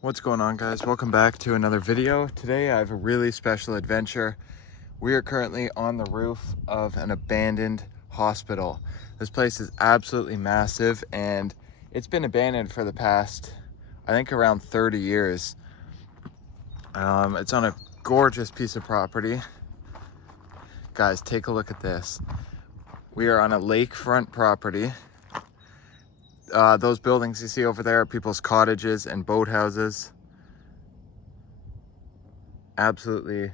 What's going on, guys? Welcome back to another video. Today I have a really special adventure. We are currently on the roof of an abandoned hospital. This place is absolutely massive and it's been abandoned for the past, I think, around 30 years. It's on a gorgeous piece of property. Guys, take a look at this. We are on a lakefront property. Those buildings you see over there are people's cottages and boathouses. Absolutely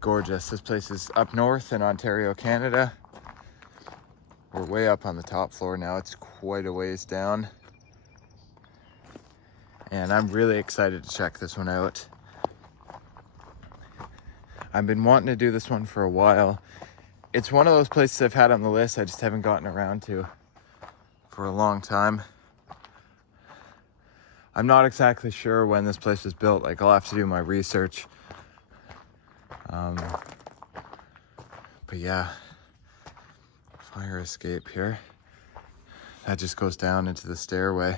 gorgeous. This place is up north in Ontario, Canada. We're way up on the top floor now. It's quite a ways down. And I'm really excited to check this one out. I've been wanting to do this one for a while. It's one of those places I've had on the list, I just haven't gotten around to for a long time. I'm not exactly sure when this place was built. Like, I'll have to do my research. But yeah, fire escape here. That just goes down into the stairway.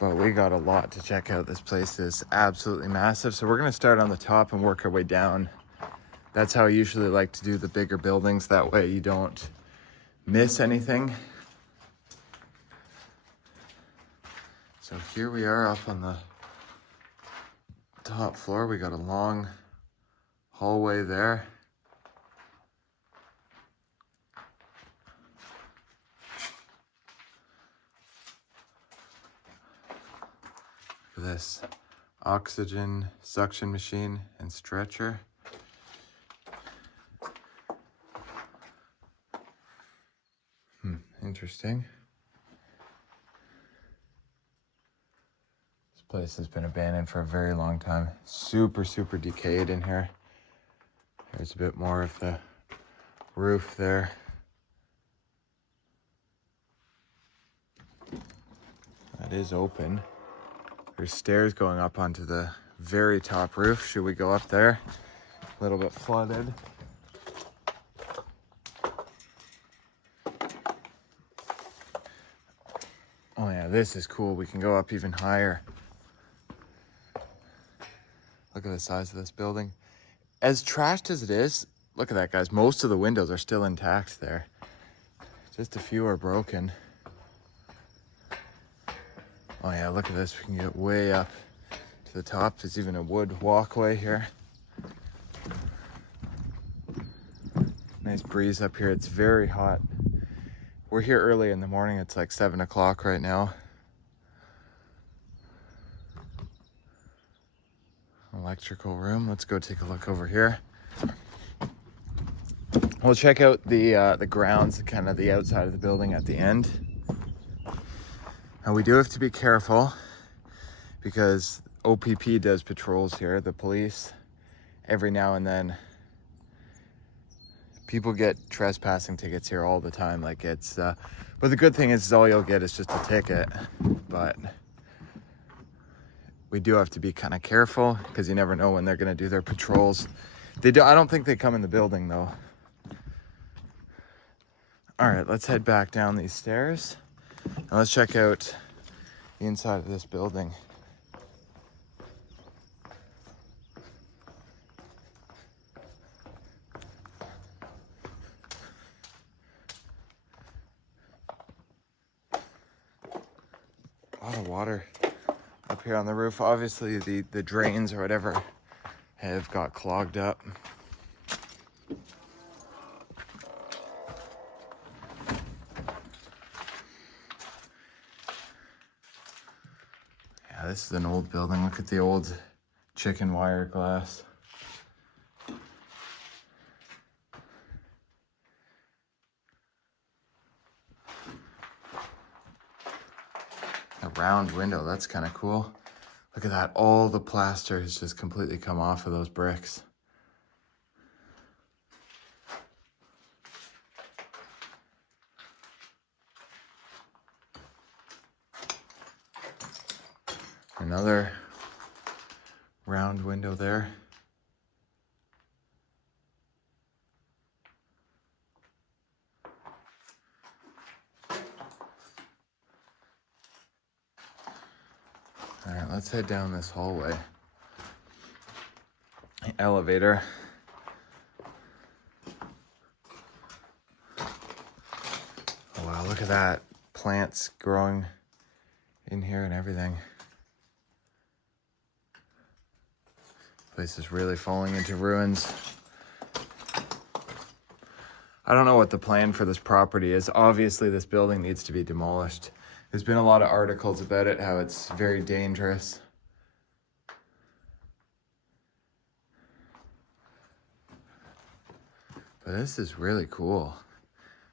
But we got a lot to check out. This place is absolutely massive. So we're gonna start on the top and work our way down. That's how I usually like to do the bigger buildings. That way you don't miss anything. So here we are up on the top floor. We got a long hallway there. Look at this oxygen suction machine and stretcher. Interesting. This place has been abandoned for a very long time. Super decayed in here. There's a bit more of the roof there. That is open. There's stairs going up onto the very top roof. Should we go up there? A little bit flooded. Oh yeah, this is cool. We can go up even higher. Look at the size of this building. As trashed as it is, look at that, guys. Most of the windows are still intact there. Just a few are broken. Oh yeah, look at this. We can get way up to the top. There's even a wood walkway here. Nice breeze up here. It's very hot. We're here early in the morning. It's like 7 o'clock right now. Electrical room. Let's go take a look over here. We'll check out the grounds, kind of the outside of the building at the end. And we do have to be careful because OPP does patrols here, the police. Every now and then, people get trespassing tickets here all the time. Like, it's, but the good thing is all you'll get is just a ticket. But we do have to be kind of careful because you never know when they're gonna do their patrols. I don't think they come in the building though. All right, let's head back down these stairs and let's check out the inside of this building. A lot of water up here on the roof. Obviously the drains or whatever have got clogged up. Yeah, this is an old building. Look at the old chicken wire glass. A round window, that's kind of cool. Look at that, all the plaster has just completely come off of those bricks. Another round window there. All right, let's head down this hallway. Elevator. Oh, wow, look at that. Plants growing in here and everything. Place is really falling into ruins. I don't know what the plan for this property is. Obviously, this building needs to be demolished. There's been a lot of articles about it, how it's very dangerous. But this is really cool.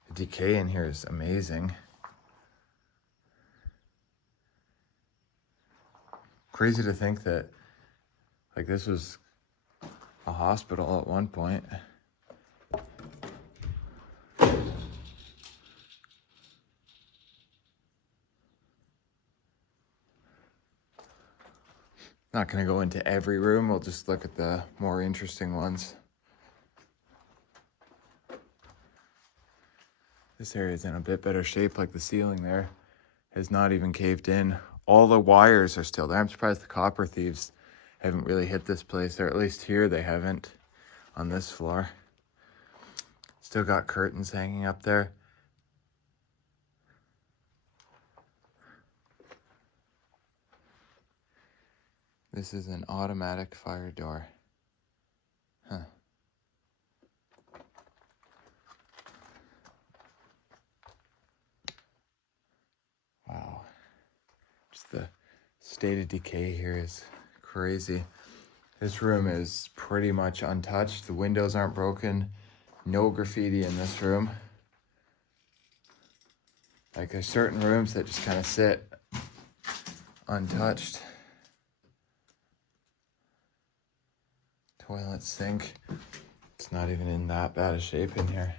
The decay in here is amazing. Crazy to think that like this was a hospital at one point. Not gonna go into every room, we'll just look at the more interesting ones. This area is in a bit better shape, like the ceiling there has not even caved in. All the wires are still there. I'm surprised the copper thieves haven't really hit this place, or at least here they haven't on this floor. Still got curtains hanging up there. This is an automatic fire door. Huh. Wow. Just the state of decay here is crazy. This room is pretty much untouched. The windows aren't broken. No graffiti in this room. Like there's certain rooms that just kind of sit untouched. Toilet, sink. It's not even in that bad a shape in here.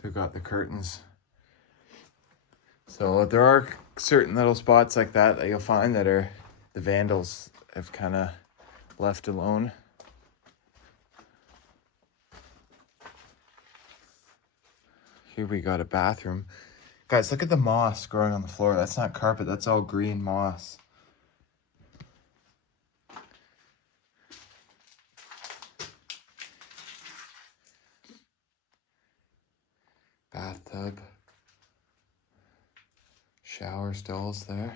They've got the curtains. So there are certain little spots like that you'll find that are the vandals have kind of left alone. Here we got a bathroom. Guys, look at the moss growing on the floor. That's not carpet, that's all green moss. Bathtub. Shower stalls there.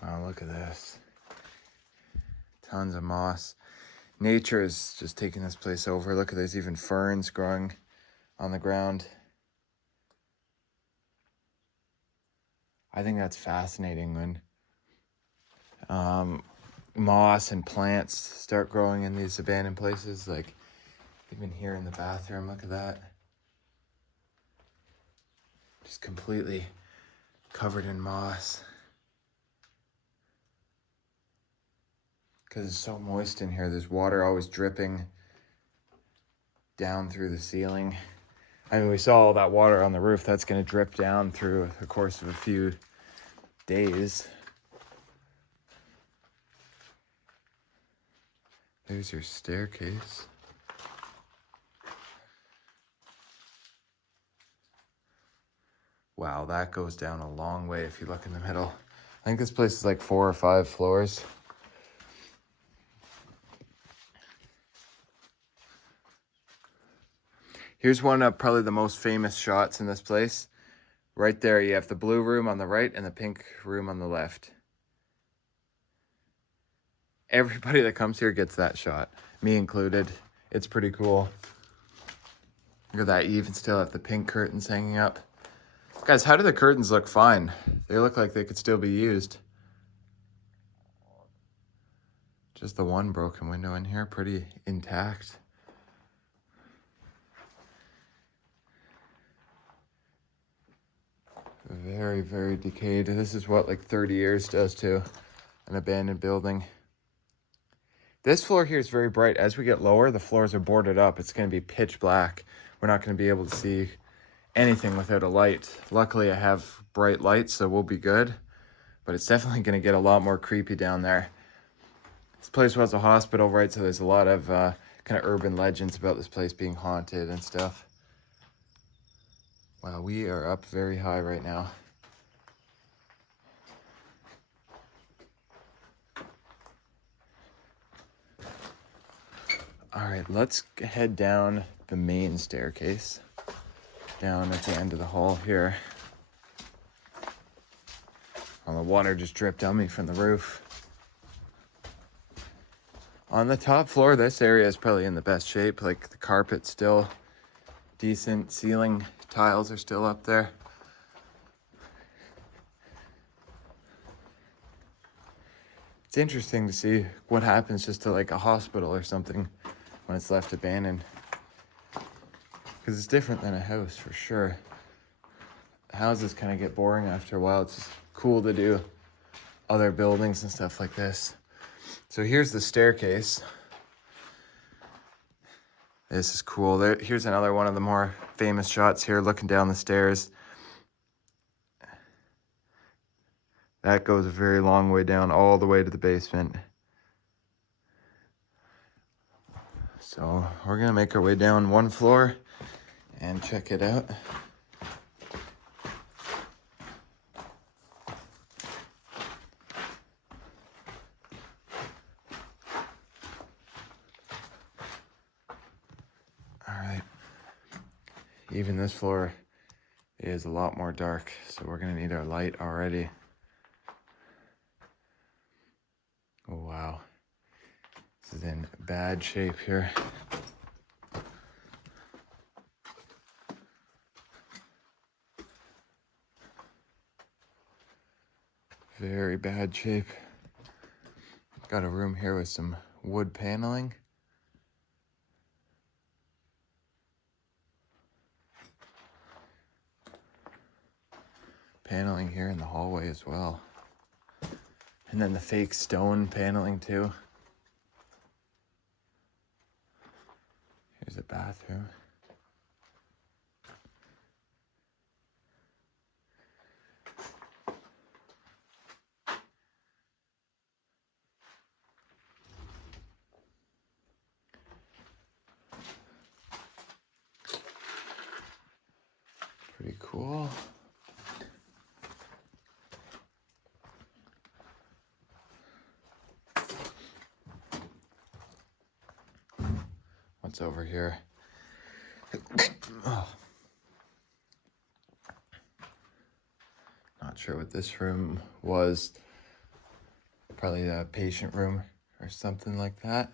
Wow, look at this. Tons of moss. Nature is just taking this place over. Look, there's even ferns growing on the ground. I think that's fascinating when moss and plants start growing in these abandoned places. Like even here in the bathroom, look at that. Just completely covered in moss. Because it's so moist in here, there's water always dripping down through the ceiling. I mean, we saw all that water on the roof. That's going to drip down through the course of a few days. There's your staircase. Wow, that goes down a long way if you look in the middle. I think this place is like 4 or 5 floors. Here's one of probably the most famous shots in this place. Right there, you have the blue room on the right and the pink room on the left. Everybody that comes here gets that shot, me included. It's pretty cool. Look at that, you even still have the pink curtains hanging up. Guys, how do the curtains look fine? They look like they could still be used. Just the one broken window in here, pretty intact. Very, very decayed. This is what like 30 years does to an abandoned building. This floor here is very bright. As we get lower, the floors are boarded up. It's going to be pitch black. We're not going to be able to see anything without a light. Luckily, I have bright lights, so we'll be good. But it's definitely going to get a lot more creepy down there. This place was a hospital, right? So there's a lot of kind of urban legends about this place being haunted and stuff. Wow, we are up very high right now. All right, let's head down the main staircase, down at the end of the hall here. Well, the water just dripped on me from the roof. On the top floor, this area is probably in the best shape. Like, the carpet's still decent, ceiling tiles are still up there. It's interesting to see what happens just to like a hospital or something when it's left abandoned. Because it's different than a house for sure. Houses kind of get boring after a while. It's just cool to do other buildings and stuff like this. So here's the staircase. This is cool. Here's another one of the more famous shots here, looking down the stairs. That goes a very long way down, all the way to the basement. So we're gonna make our way down one floor and check it out. All right. Even this floor is a lot more dark, so we're gonna need our light already. Oh, wow. This is in bad shape here. Very bad shape. Got a room here with some wood paneling. Paneling here in the hallway as well. And then the fake stone paneling too. Here's a bathroom. Pretty cool. What's over here? Oh. Not sure what this room was. Probably a patient room or something like that.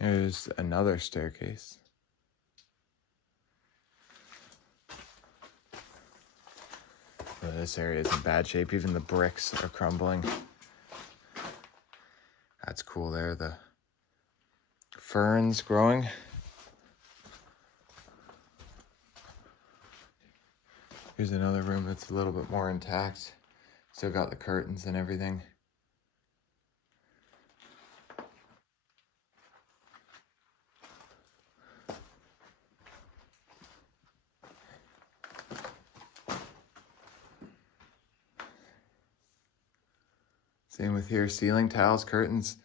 There's another staircase. This area is in bad shape. Even the bricks are crumbling. That's cool there. The ferns growing. Here's another room that's a little bit more intact. Still got the curtains and everything. Same with here, ceiling tiles, curtains,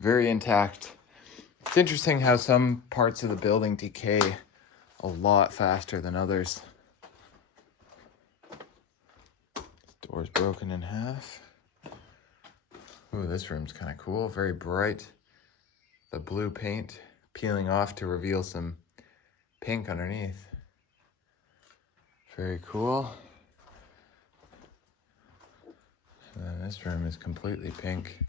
very intact. It's interesting how some parts of the building decay a lot faster than others. This door's broken in half. Ooh, this room's kind of cool, very bright. The blue paint peeling off to reveal some pink underneath. Very cool. And then this room is completely pink.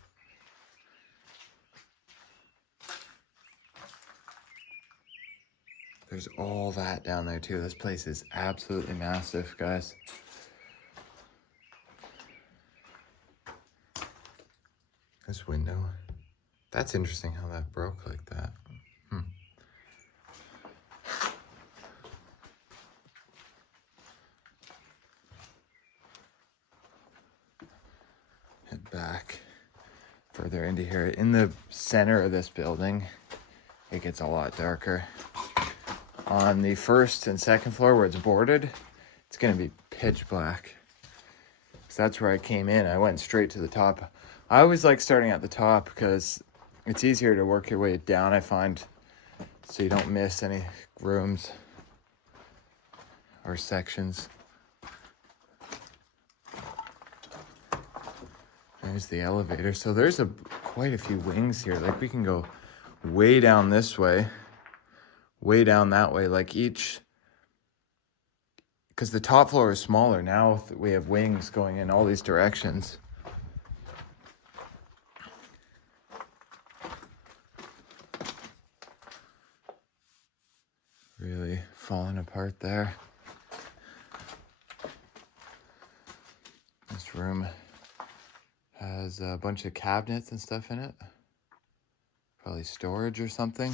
There's all that down there too. This place is absolutely massive, guys. This window. That's interesting how that broke like that. Head back further into here. In the center of this building, it gets a lot darker. On the first and second floor where it's boarded, it's gonna be pitch black. So that's where I came in. I went straight to the top. I always like starting at the top because it's easier to work your way down, I find, so you don't miss any rooms or sections. There's the elevator. So there's quite a few wings here. Like we can go way down this way, way down that way, like each, because the top floor is smaller. Now we have wings going in all these directions. Really falling apart there. This room has a bunch of cabinets and stuff in it. Probably storage or something.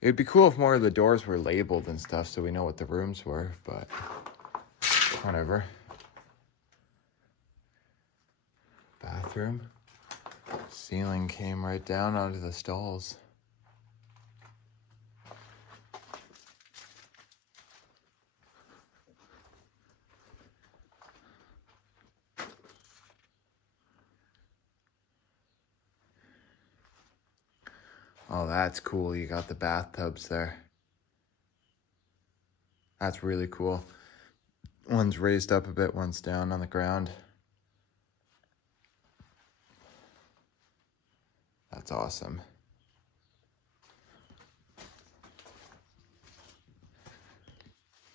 It'd be cool if more of the doors were labeled and stuff so we know what the rooms were, but whatever. Bathroom. Ceiling came right down onto the stalls. Oh, that's cool. You got the bathtubs there. That's really cool. One's raised up a bit, one's down on the ground. That's awesome.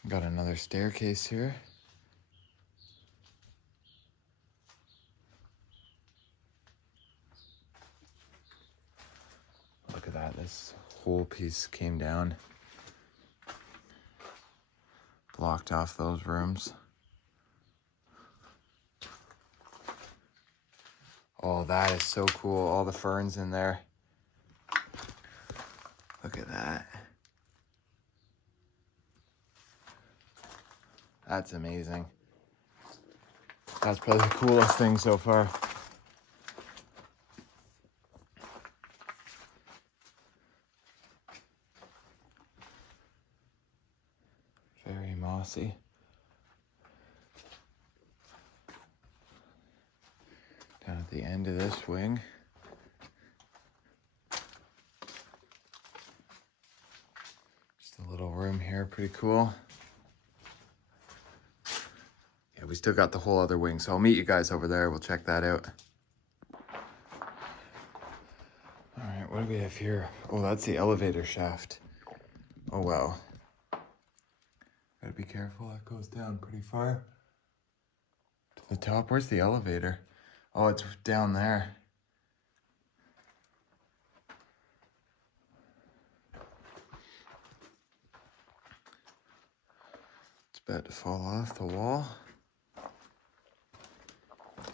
Got another staircase here. Look at that, this whole piece came down. Blocked off those rooms. Oh, that is so cool. All the ferns in there. Look at that. That's amazing. That's probably the coolest thing so far. Very mossy. Down at the end of this wing. Just a little room here, pretty cool. Yeah, we still got the whole other wing, so I'll meet you guys over there. We'll check that out. All right, what do we have here? Oh, that's the elevator shaft. Oh, wow. Gotta be careful, that goes down pretty far. To the top, where's the elevator? Oh, it's down there. It's about to fall off the wall.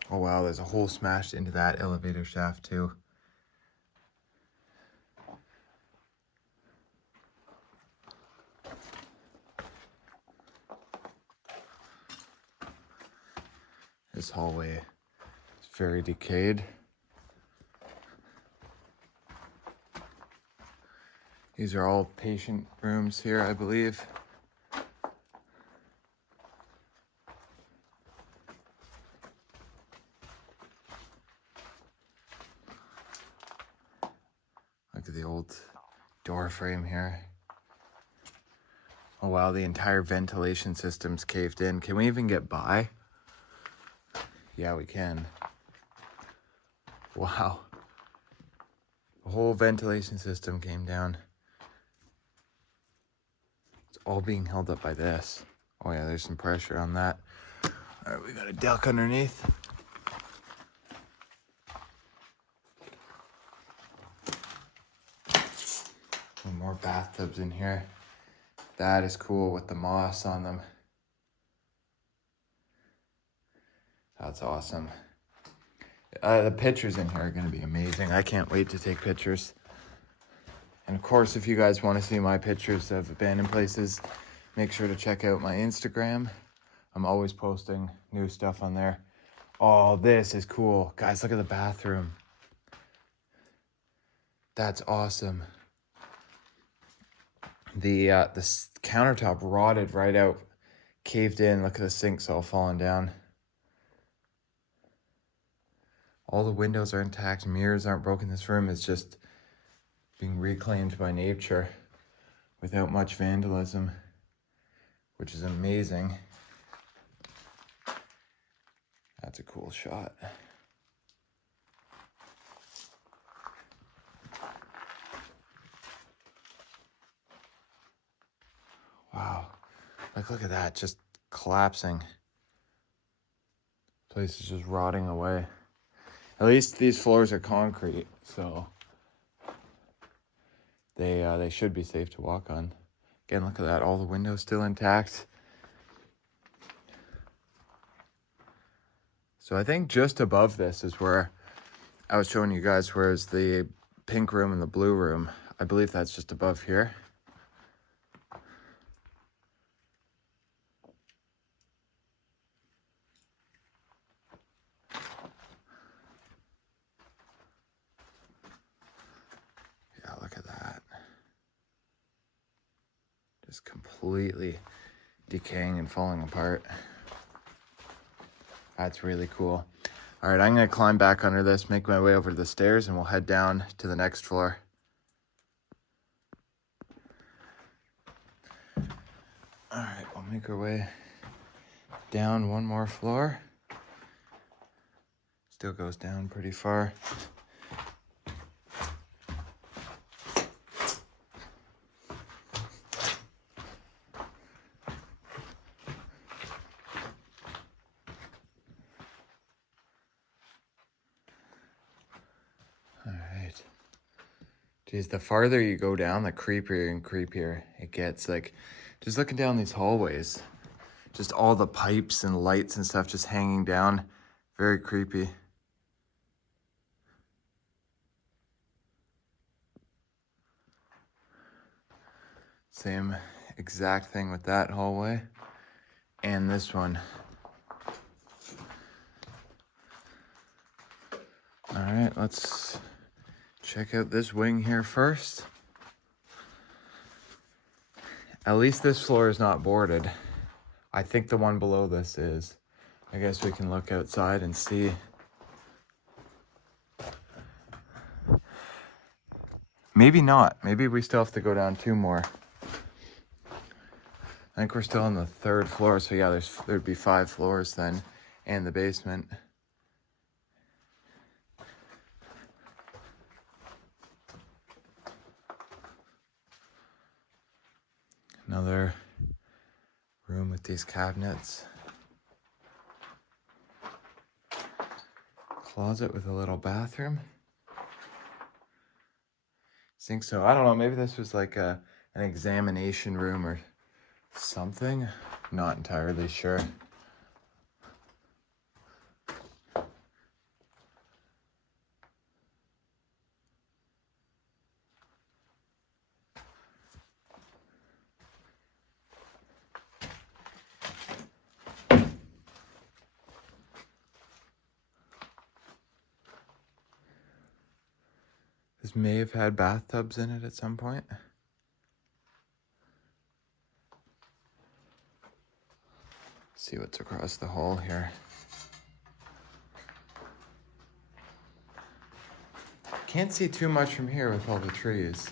Oh wow, there's a hole smashed into that elevator shaft too. This hallway is very decayed. These are all patient rooms here, I believe. Look at the old door frame here. Oh wow, the entire ventilation system's caved in. Can we even get by? Yeah, we can. Wow. The whole ventilation system came down. It's all being held up by this. Oh yeah, there's some pressure on that. All right, we got a deck underneath. And more bathtubs in here. That is cool with the moss on them. That's awesome. The pictures in here are going to be amazing. I can't wait to take pictures. And of course, if you guys want to see my pictures of abandoned places, make sure to check out my Instagram. I'm always posting new stuff on there. Oh, this is cool. Guys, look at the bathroom. That's awesome. The countertop rotted right out, caved in. Look at the sinks all falling down. All the windows are intact, mirrors aren't broken. This room is just being reclaimed by nature without much vandalism, which is amazing. That's a cool shot. Wow, like look at that, just collapsing. Place is just rotting away. At least these floors are concrete, so they should be safe to walk on. Again, look at that, all the windows still intact. So I think just above this is where I was showing you guys where's the pink room and the blue room. I believe that's just above here. Yeah, look at that. Just completely decaying and falling apart. That's really cool. All right, I'm gonna climb back under this, make my way over to the stairs, and we'll head down to the next floor. All right, we'll make our way down one more floor. Still goes down pretty far. All right. Geez, the farther you go down, the creepier and creepier it gets. Like, just looking down these hallways, just all the pipes and lights and stuff just hanging down. Very creepy. Same exact thing with that hallway and this one. All right, let's check out this wing here first. At least this floor is not boarded. I think the one below this is. I guess we can look outside and see. Maybe not. Maybe we still have to go down 2 more. I think we're still on the 3rd floor, so yeah, there'd be 5 floors then, and the basement. Another room with these cabinets. Closet with a little bathroom. I think so. I don't know, maybe this was like an examination room or something. Not entirely sure. This may have had bathtubs in it at some point. See what's across the hall here. Can't see too much from here with all the trees.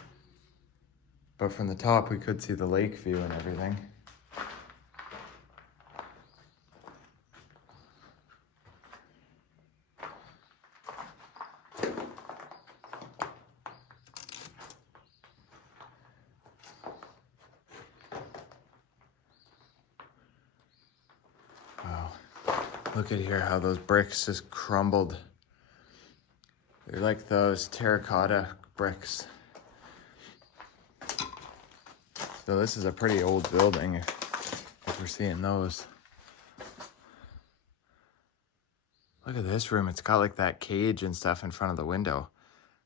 But from the top we could see the lake view and everything. Look at here how those bricks just crumbled. They're like those terracotta bricks. So this is a pretty old building if we're seeing those. Look at this room. It's got like that cage and stuff in front of the window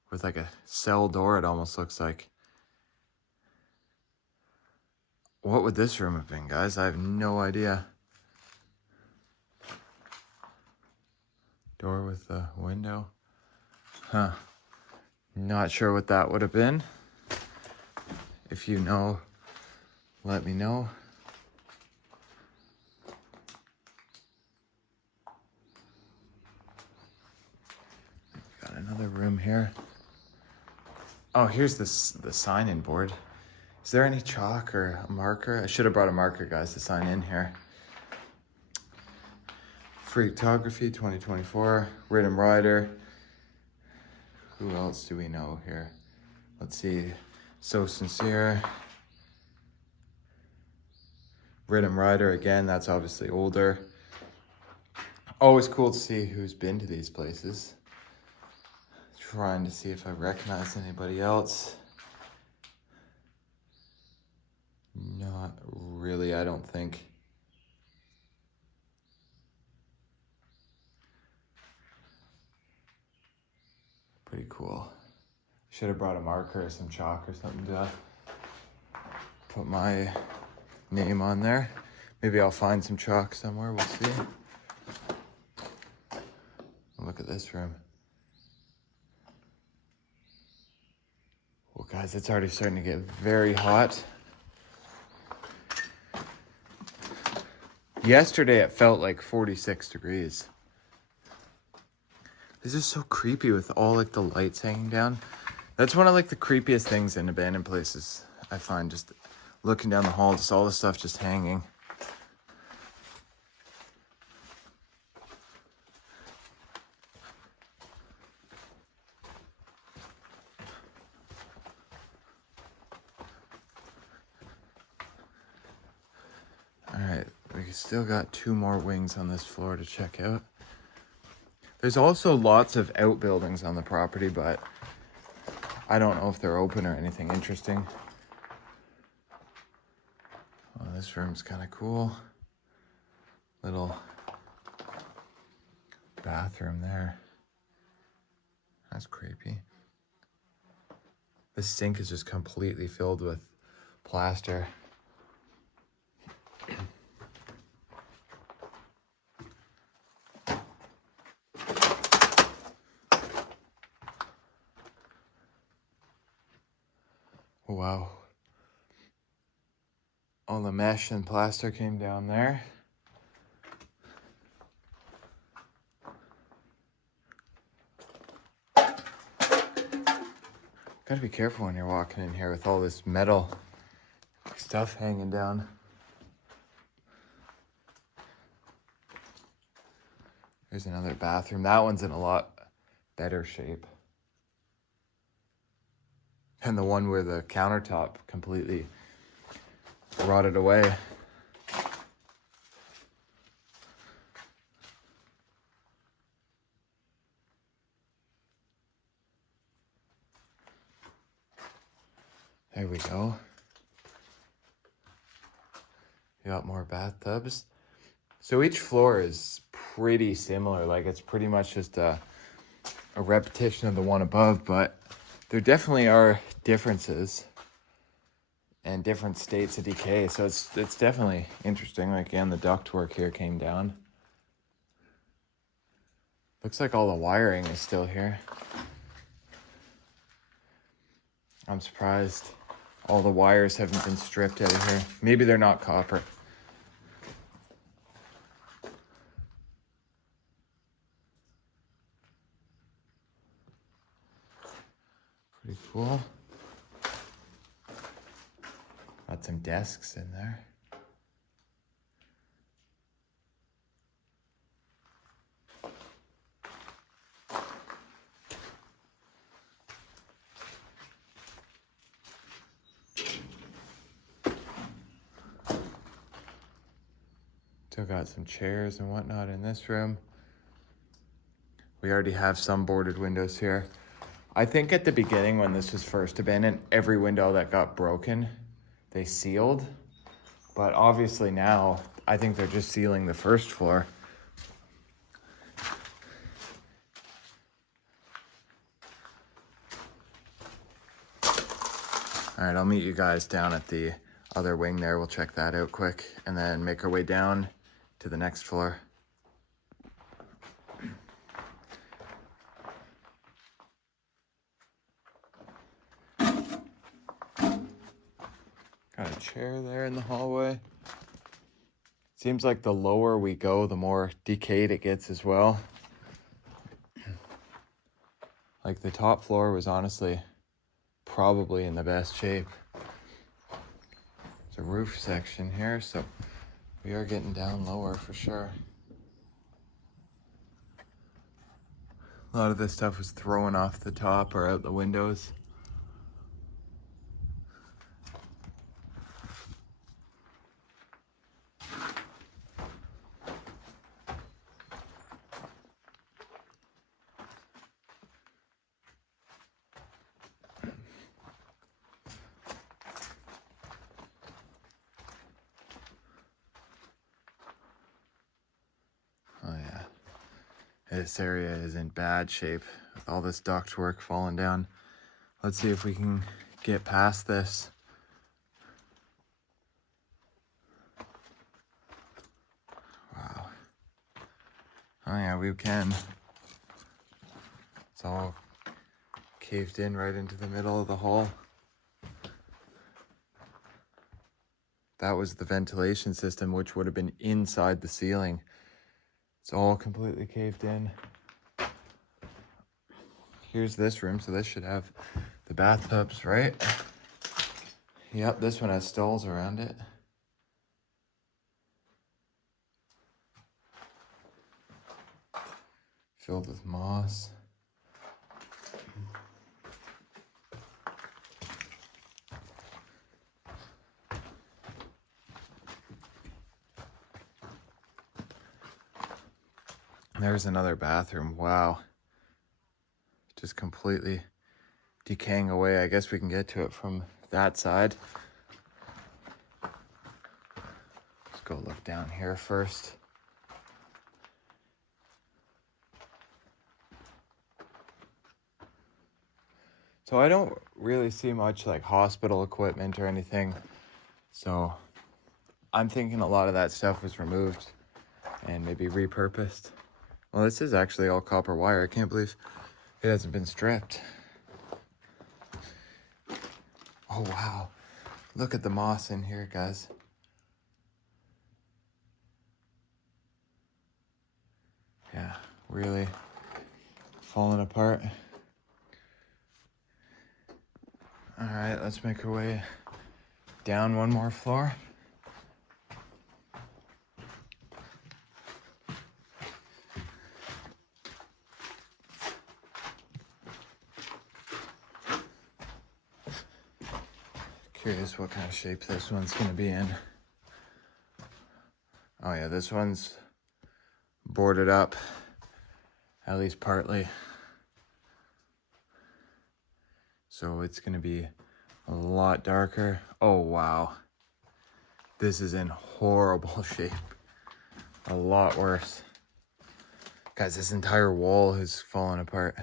with like a cell door, it almost looks like. What would this room have been, guys? I have no idea. Door with the window. Huh. Not sure what that would have been. If you know, let me know. another room here. Oh, here's the sign-in board. Is there any chalk or a marker? I should have brought a marker, guys, to sign in here. Photography 2024, Rhythm Rider. Who else do we know here? Let's see. So Sincere. Rhythm Rider, again, that's obviously older. Always cool to see who's been to these places. Trying to see if I recognize anybody else. Not really, I don't think. Pretty cool. Should have brought a marker or some chalk or something to put my name on there. Maybe I'll find some chalk somewhere, we'll see. Look at this room. Well, guys, it's already starting to get very hot. Yesterday, it felt like 46 degrees. This is so creepy with all like the lights hanging down. That's one of like the creepiest things in abandoned places, I find, just looking down the hall, just all the stuff just hanging. All right, we still got 2 more wings on this floor to check out. There's also lots of outbuildings on the property, but I don't know if they're open or anything interesting. Oh, this room's kind of cool. Little bathroom there. That's creepy. This sink is just completely filled with plaster. Oh, wow. All the mesh and plaster came down there. Gotta be careful when you're walking in here with all this metal stuff hanging down. There's another bathroom. That one's in a lot better shape. And the one where the countertop completely rotted away. There we go. You got more bathtubs. So each floor is pretty similar. Like it's pretty much just a repetition of the one above, but there definitely are differences and different states of decay. So it's definitely interesting. Like, again, the ductwork here came down. Looks like all the wiring is still here. I'm surprised all the wires haven't been stripped out of here. Maybe they're not copper. Pretty cool. Got some desks in there. Still got some chairs and whatnot in this room. We already have some boarded windows here. I think at the beginning when this was first abandoned, every window that got broken, they sealed. But obviously now, I think they're just sealing the first floor. All right, I'll meet you guys down at the other wing there. We'll check that out quick and then make our way down to the next floor. Got a chair there in the hallway. Seems like the lower we go, the more decayed it gets as well. Like the top floor was honestly probably in the best shape. There's a roof section here, so we are getting down lower for sure. A lot of this stuff was thrown off the top or out the windows. Oh yeah, this area is in bad shape with all this ductwork falling down. Let's see if we can get past this. Wow. Oh yeah, we can. It's all caved in right into the middle of the hall. That was the ventilation system, which would have been inside the ceiling. It's all completely caved in. Here's this room, so this should have the bathtubs, right? Yep, this one has stalls around it. Filled with moss. There's another bathroom. Wow. Just completely decaying away. I guess we can get to it from that side. Let's go look down here first. So I don't really see much like hospital equipment or anything. So I'm thinking a lot of that stuff was removed and maybe repurposed. Well, this is actually all copper wire. I can't believe it hasn't been stripped. Oh, wow. Look at the moss in here, guys. Yeah, really falling apart. All right, let's make our way down one more floor. Curious what kind of shape this one's gonna be in. Oh yeah, this one's boarded up, at least partly. So it's gonna be a lot darker. Oh wow, this is in horrible shape. A lot worse. Guys, this entire wall has fallen apart.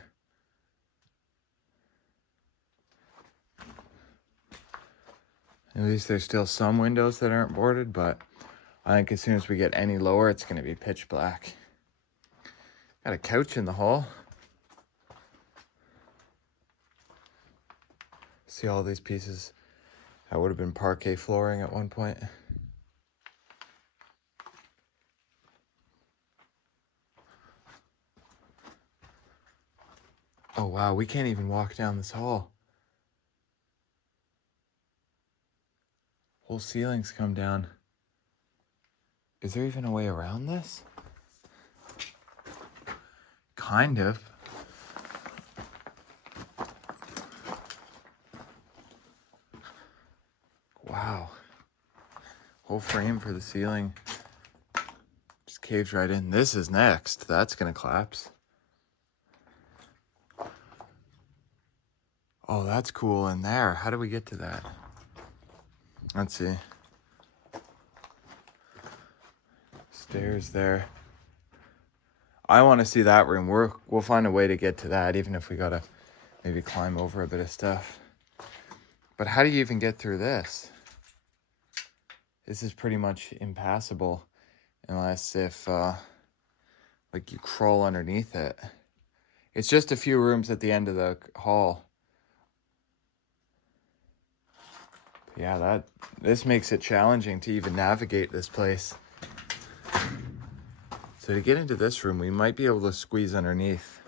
At least there's still some windows that aren't boarded, but I think as soon as we get any lower, it's gonna be pitch black. Got a couch in the hall. See all these pieces? That would have been parquet flooring at one point. Oh wow, we can't even walk down this hall. Whole ceilings come down. Is there even a way around this? Kind of. Wow. Whole frame for the ceiling. Just caved right in. This is next. That's gonna collapse. Oh, that's cool in there. How do we get to that? Let's see. Stairs there. I want to see that room. We'll find a way to get to that, even if we gotta maybe climb over a bit of stuff. But how do you even get through this? This is pretty much impassable unless if like you crawl underneath it. It's just a few rooms at the end of the hall. Yeah, this makes it challenging to even navigate this place. So to get into this room, we might be able to squeeze underneath.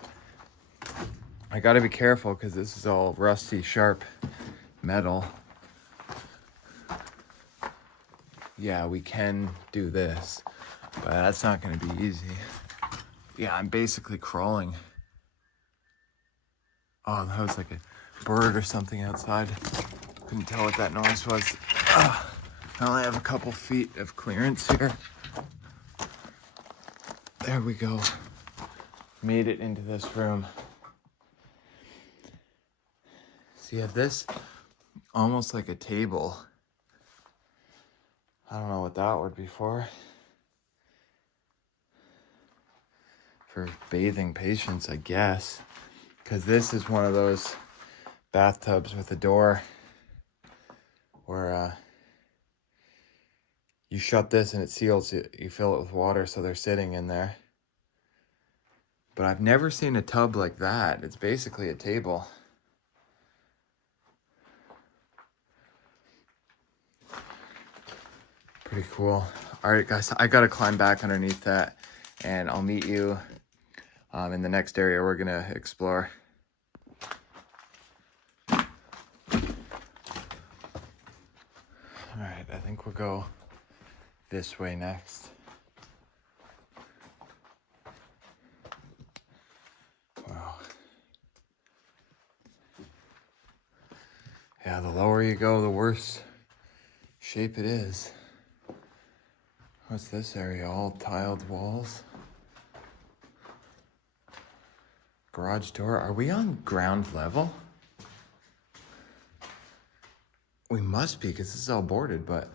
I gotta be careful because this is all rusty, sharp metal. Yeah, we can do this, but that's not gonna be easy. Yeah, I'm basically crawling. Oh, that was like a bird or something outside. Couldn't tell what that noise was. I only have a couple feet of clearance here. There we go. Made it into this room. So you have this almost like a table. I don't know what that would be for. For bathing patients, I guess. Because this is one of those bathtubs with a door where you shut this and it seals it. You fill it with water, so they're sitting in there. But I've never seen a tub like that. It's basically a table. Pretty cool. All right, guys, I gotta climb back underneath that, and I'll meet you in the next area we're gonna explore. All right, I think we'll go this way next. Wow. Yeah, the lower you go, the worse shape it is. What's this area? All tiled walls. Garage door. Are we on ground level? We must be, because this is all boarded, but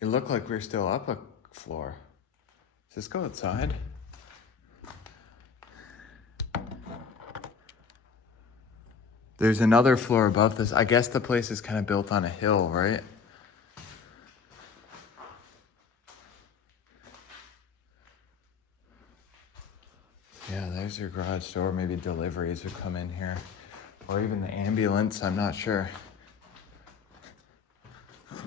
it looked like we were still up a floor. Does this go outside? There's another floor above this. I guess the place is kind of built on a hill, right? Yeah, there's your garage door. Maybe deliveries would come in here. Or even the ambulance, I'm not sure.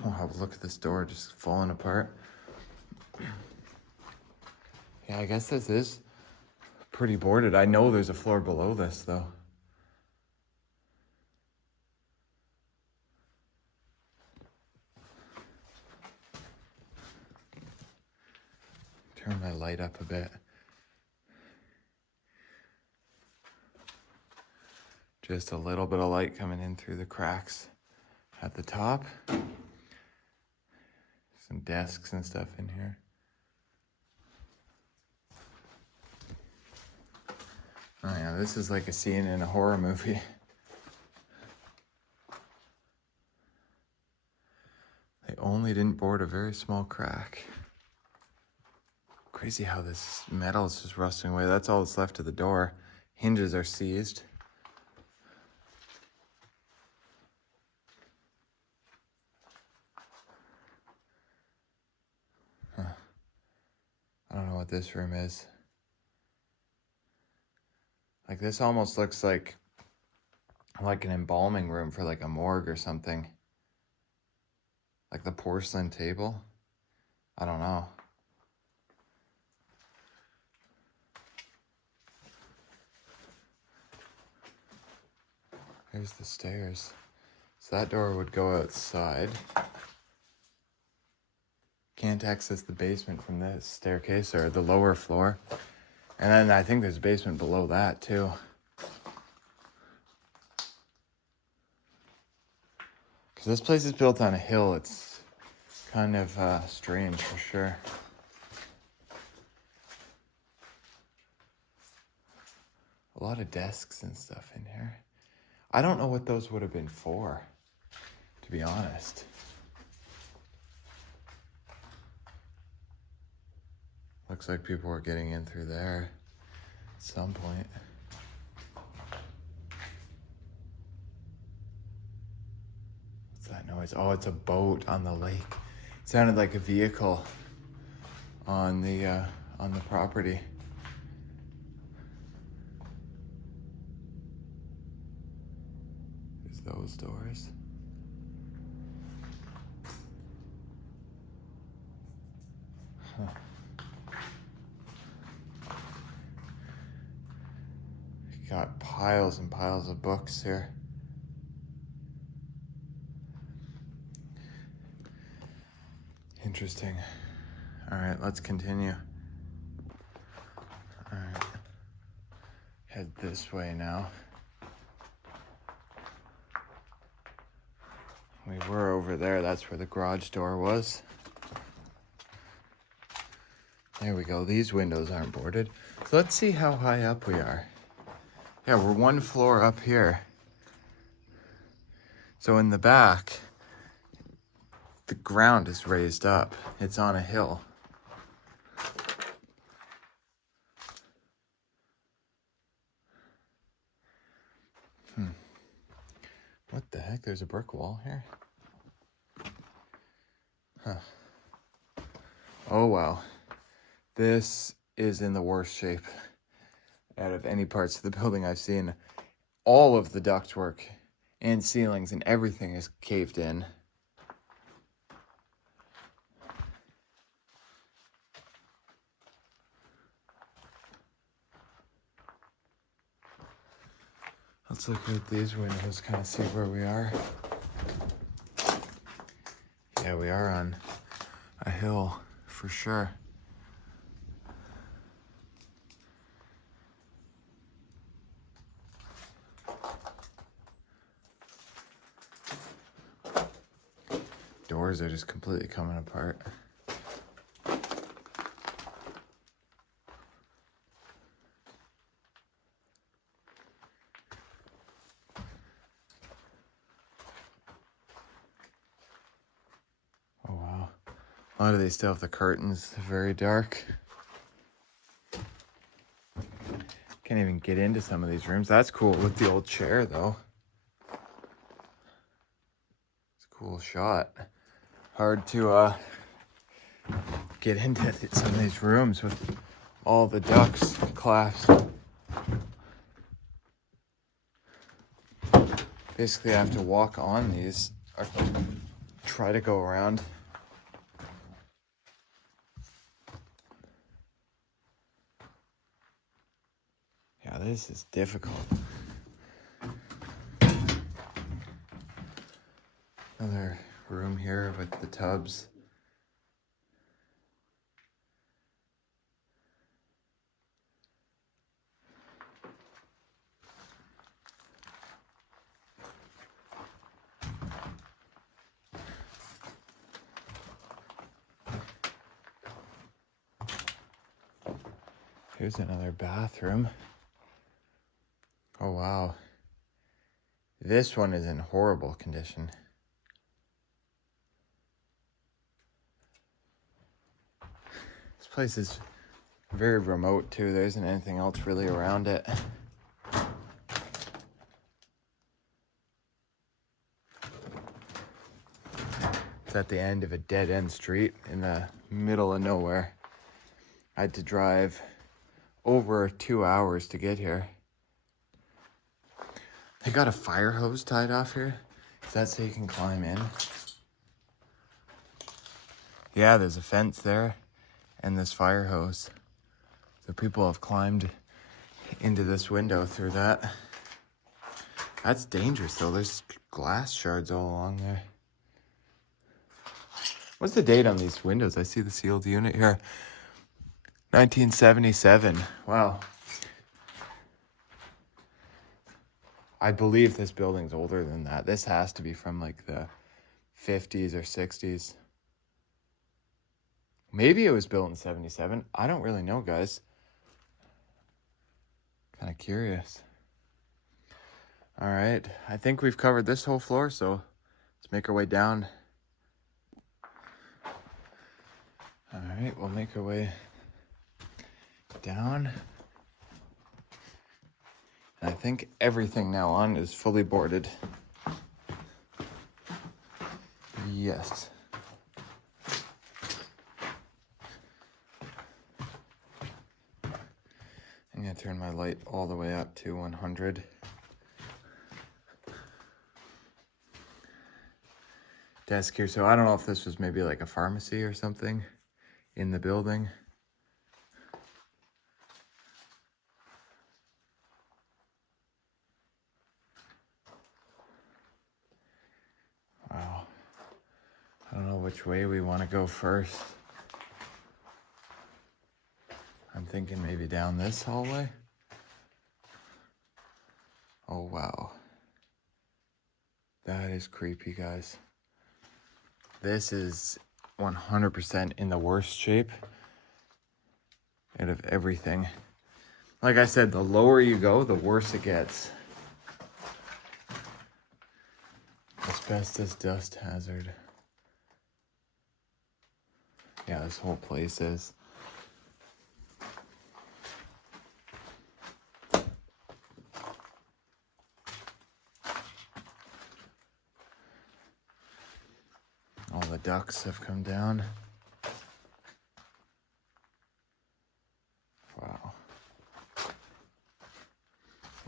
Oh, have a look at this door just falling apart. Yeah, I guess this is pretty boarded. I know there's a floor below this, though. Turn my light up a bit. Just a little bit of light coming in through the cracks at the top. Some desks and stuff in here. Oh yeah, this is like a scene in a horror movie. They only didn't board a very small crack. Crazy how this metal is just rusting away. That's all that's left of the door. Hinges are seized. Huh. I don't know what this room is. Like this almost looks like an embalming room for like a morgue or something. Like the porcelain table. I don't know. Here's the stairs. So that door would go outside. Can't access the basement from this staircase or the lower floor. And then I think there's a basement below that too. Because this place is built on a hill. It's kind of strange for sure. A lot of desks and stuff in here. I don't know what those would have been for, to be honest. Looks like people were getting in through there at some point. What's that noise? Oh, it's a boat on the lake. It sounded like a vehicle on the property. There's those doors. Huh. Got piles and piles of books here. Interesting. All right, let's continue. All right, head this way now. We were over there. That's where the garage door was. There we go. These windows aren't boarded. So let's see how high up we are. Yeah, we're one floor up here. So in the back, the ground is raised up. It's on a hill. What the heck? There's a brick wall here? Huh. Oh, wow. This is in the worst shape out of any parts of the building I've seen. All of the ductwork and ceilings and everything is caved in. Let's look at these windows, kind of see where we are. Yeah, we are on a hill for sure. Doors are just completely coming apart. Oh wow. A lot of these still have the curtains very dark. Can't even get into some of these rooms. That's cool with the old chair though. It's a cool shot. Hard to get into some of these rooms with all the ducts collapsed. Basically, I have to walk on these or try to go around. Yeah, this is difficult. Another room here with the tubs. Here's another bathroom. Oh, wow. This one is in horrible condition. This place is very remote too. There isn't anything else really around it. It's at the end of a dead-end street in the middle of nowhere. I had to drive over 2 hours to get here. They got a fire hose tied off here. Is that so you can climb in? Yeah, there's a fence there and this fire hose. So people have climbed into this window through that. That's dangerous though. There's glass shards all along there. What's the date on these windows? I see the sealed unit here. 1977. Wow. I believe this building's older than that. This has to be from like the 50s or 60s. Maybe it was built in 77. I don't really know, guys. Kind of curious. All right. I think we've covered this whole floor, so let's make our way down. All right, we'll make our way down. And I think everything now on is fully boarded. Yes. I'm gonna turn my light all the way up to 100. Desk here, so I don't know if this was maybe like a pharmacy or something in the building. I don't know which way we want to go first. I'm thinking maybe down this hallway. Oh, wow. That is creepy, guys. This is 100% in the worst shape out of everything. Like I said, the lower you go, the worse it gets. Asbestos dust hazard. Yeah, this whole place is. All the ducts have come down. Wow.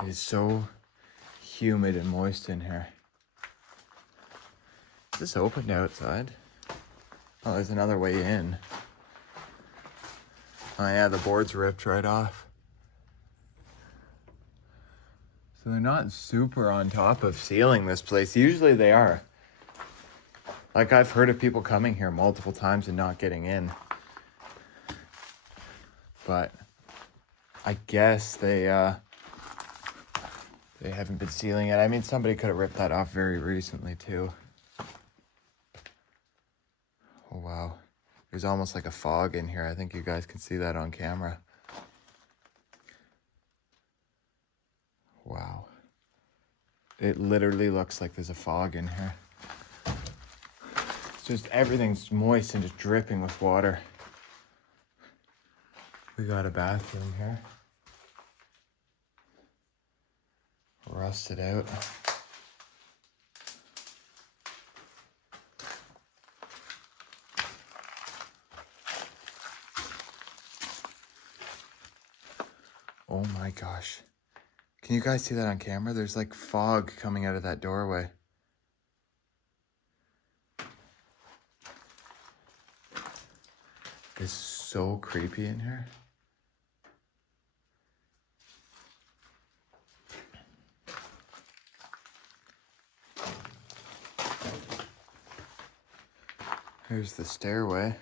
It is so humid and moist in here. Is this opened outside? Oh, there's another way in. Oh yeah, the board's ripped right off. So they're not super on top of sealing this place. Usually they are. Like, I've heard of people coming here multiple times and not getting in. But I guess they haven't been sealing it. I mean, somebody could have ripped that off very recently too. Oh wow. There's almost like a fog in here. I think you guys can see that on camera. Wow. It literally looks like there's a fog in here. It's just everything's moist and just dripping with water. We got a bathroom here. Rusted out. Oh my gosh. Can you guys see that on camera? There's like fog coming out of that doorway. It's so creepy in here. Here's the stairway.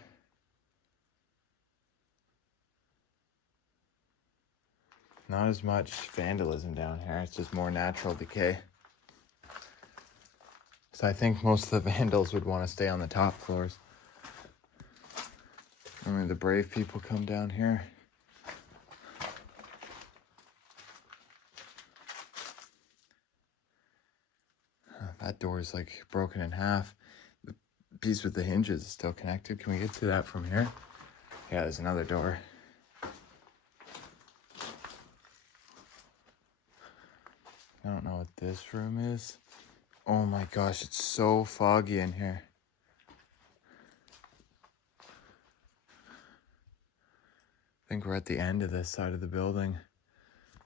Not as much vandalism down here. It's just more natural decay. So I think most of the vandals would want to stay on the top floors. I mean, the brave people come down here. That door is like broken in half. The piece with the hinges is still connected. Can we get to that from here? Yeah, there's another door. I don't know what this room is. Oh my gosh, it's so foggy in here. I think we're at the end of this side of the building.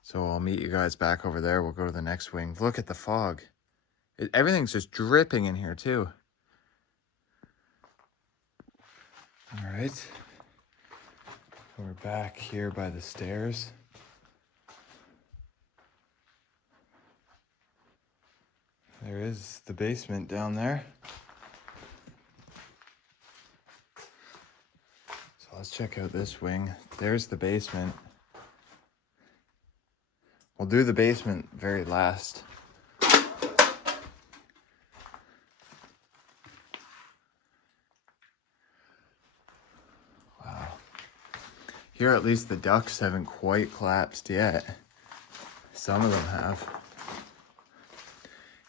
So I'll meet you guys back over there. We'll go to the next wing. Look at the fog. Everything's just dripping in here too. All right. We're back here by the stairs. There is the basement down there. So let's check out this wing. There's the basement. We'll do the basement very last. Wow. Here at least the ducts haven't quite collapsed yet. Some of them have.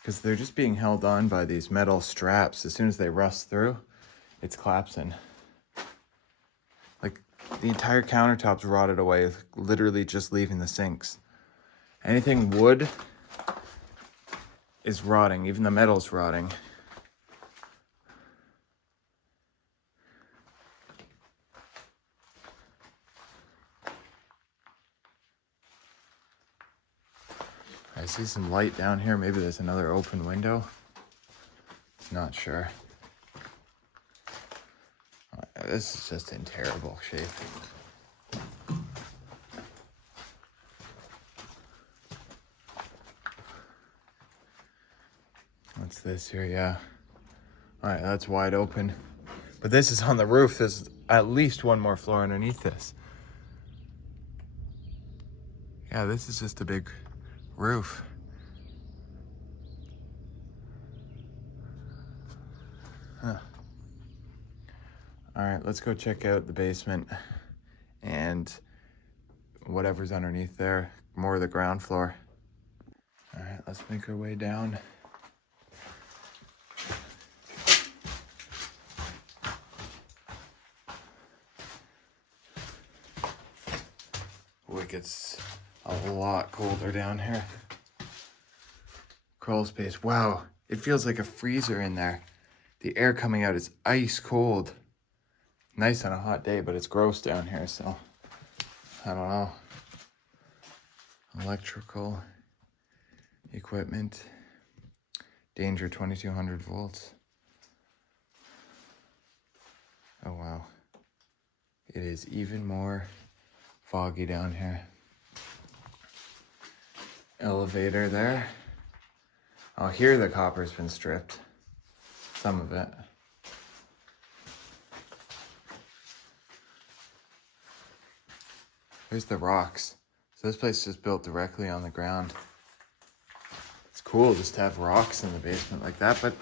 Because they're just being held on by these metal straps. As soon as they rust through, it's collapsing. Like, the entire countertop's rotted away, literally just leaving the sinks. Anything wood is rotting, even the metal's rotting. I see some light down here. Maybe there's another open window. Not sure. This is just in terrible shape. What's this here? Yeah. All right, that's wide open. But this is on the roof. There's at least one more floor underneath this. Yeah, this is just a big roof. Huh. All right, let's go check out the basement and whatever's underneath there, more of the ground floor. All right, let's make our way down. Oh, it gets a lot colder down here. Crawl space, wow, it feels like a freezer in there. The air coming out is ice cold. Nice on a hot day, but it's gross down here, so I don't know. Electrical equipment, danger 2200 volts. Oh wow. It is even more foggy down here. Elevator there. Oh, here the copper's been stripped. Some of it. Here's the rocks. So this place is built directly on the ground. It's cool just to have rocks in the basement like that, but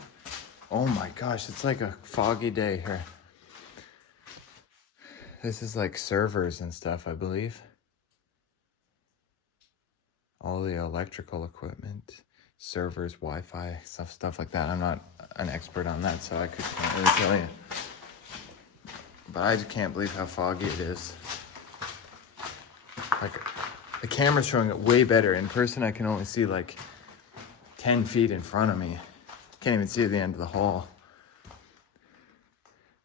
oh my gosh, it's like a foggy day here. This is like servers and stuff, I believe. All the electrical equipment, servers, Wi-Fi, stuff like that. I'm not an expert on that, so can't really tell you. But I just can't believe how foggy it is. Like, the camera's showing it way better. In person, I can only see like 10 feet in front of me. Can't even see the end of the hall.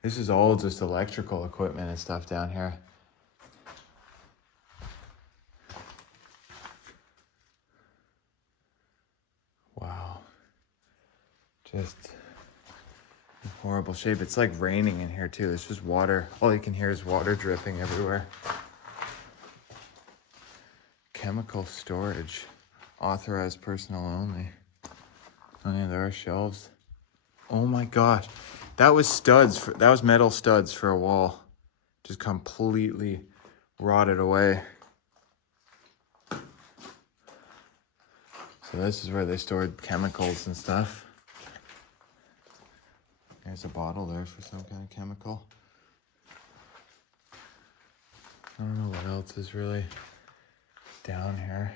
This is all just electrical equipment and stuff down here. Wow. Just in horrible shape. It's like raining in here too. It's just water. All you can hear is water dripping everywhere. Chemical storage. Authorized personnel only. Oh yeah, there are shelves. Oh my gosh. That was that was metal studs for a wall. Just completely rotted away. So this is where they stored chemicals and stuff. There's a bottle there for some kind of chemical. I don't know what else is really down here.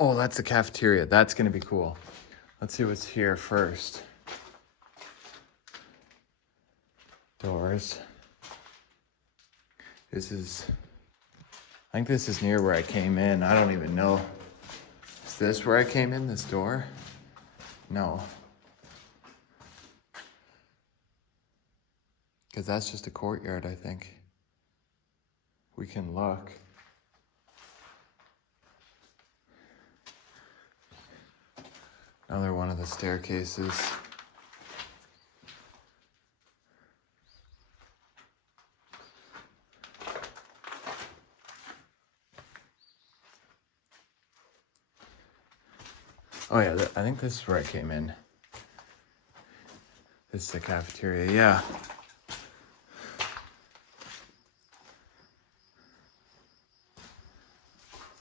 Oh, that's the cafeteria. That's gonna be cool. Let's see what's here first. Doors. I think this is near where I came in. I don't even know. Is this where I came in, this door? No. Because that's just a courtyard, I think. We can look. Another one of the staircases. Oh yeah, I think this is where I came in. This is the cafeteria, yeah.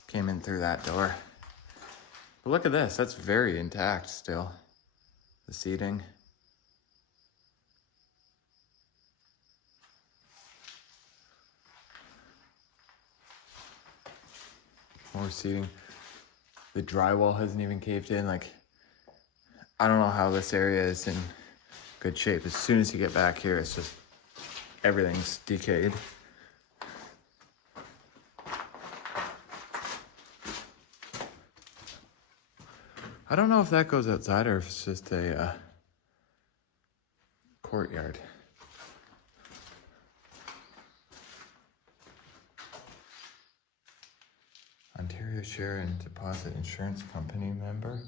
Came in through that door. But look at this, that's very intact still. The seating. More seating. The drywall hasn't even caved in. Like, I don't know how this area is in good shape. As soon as you get back here, it's just, everything's decayed. I don't know if that goes outside or if it's just a courtyard. Ontario Share and Deposit Insurance Company member.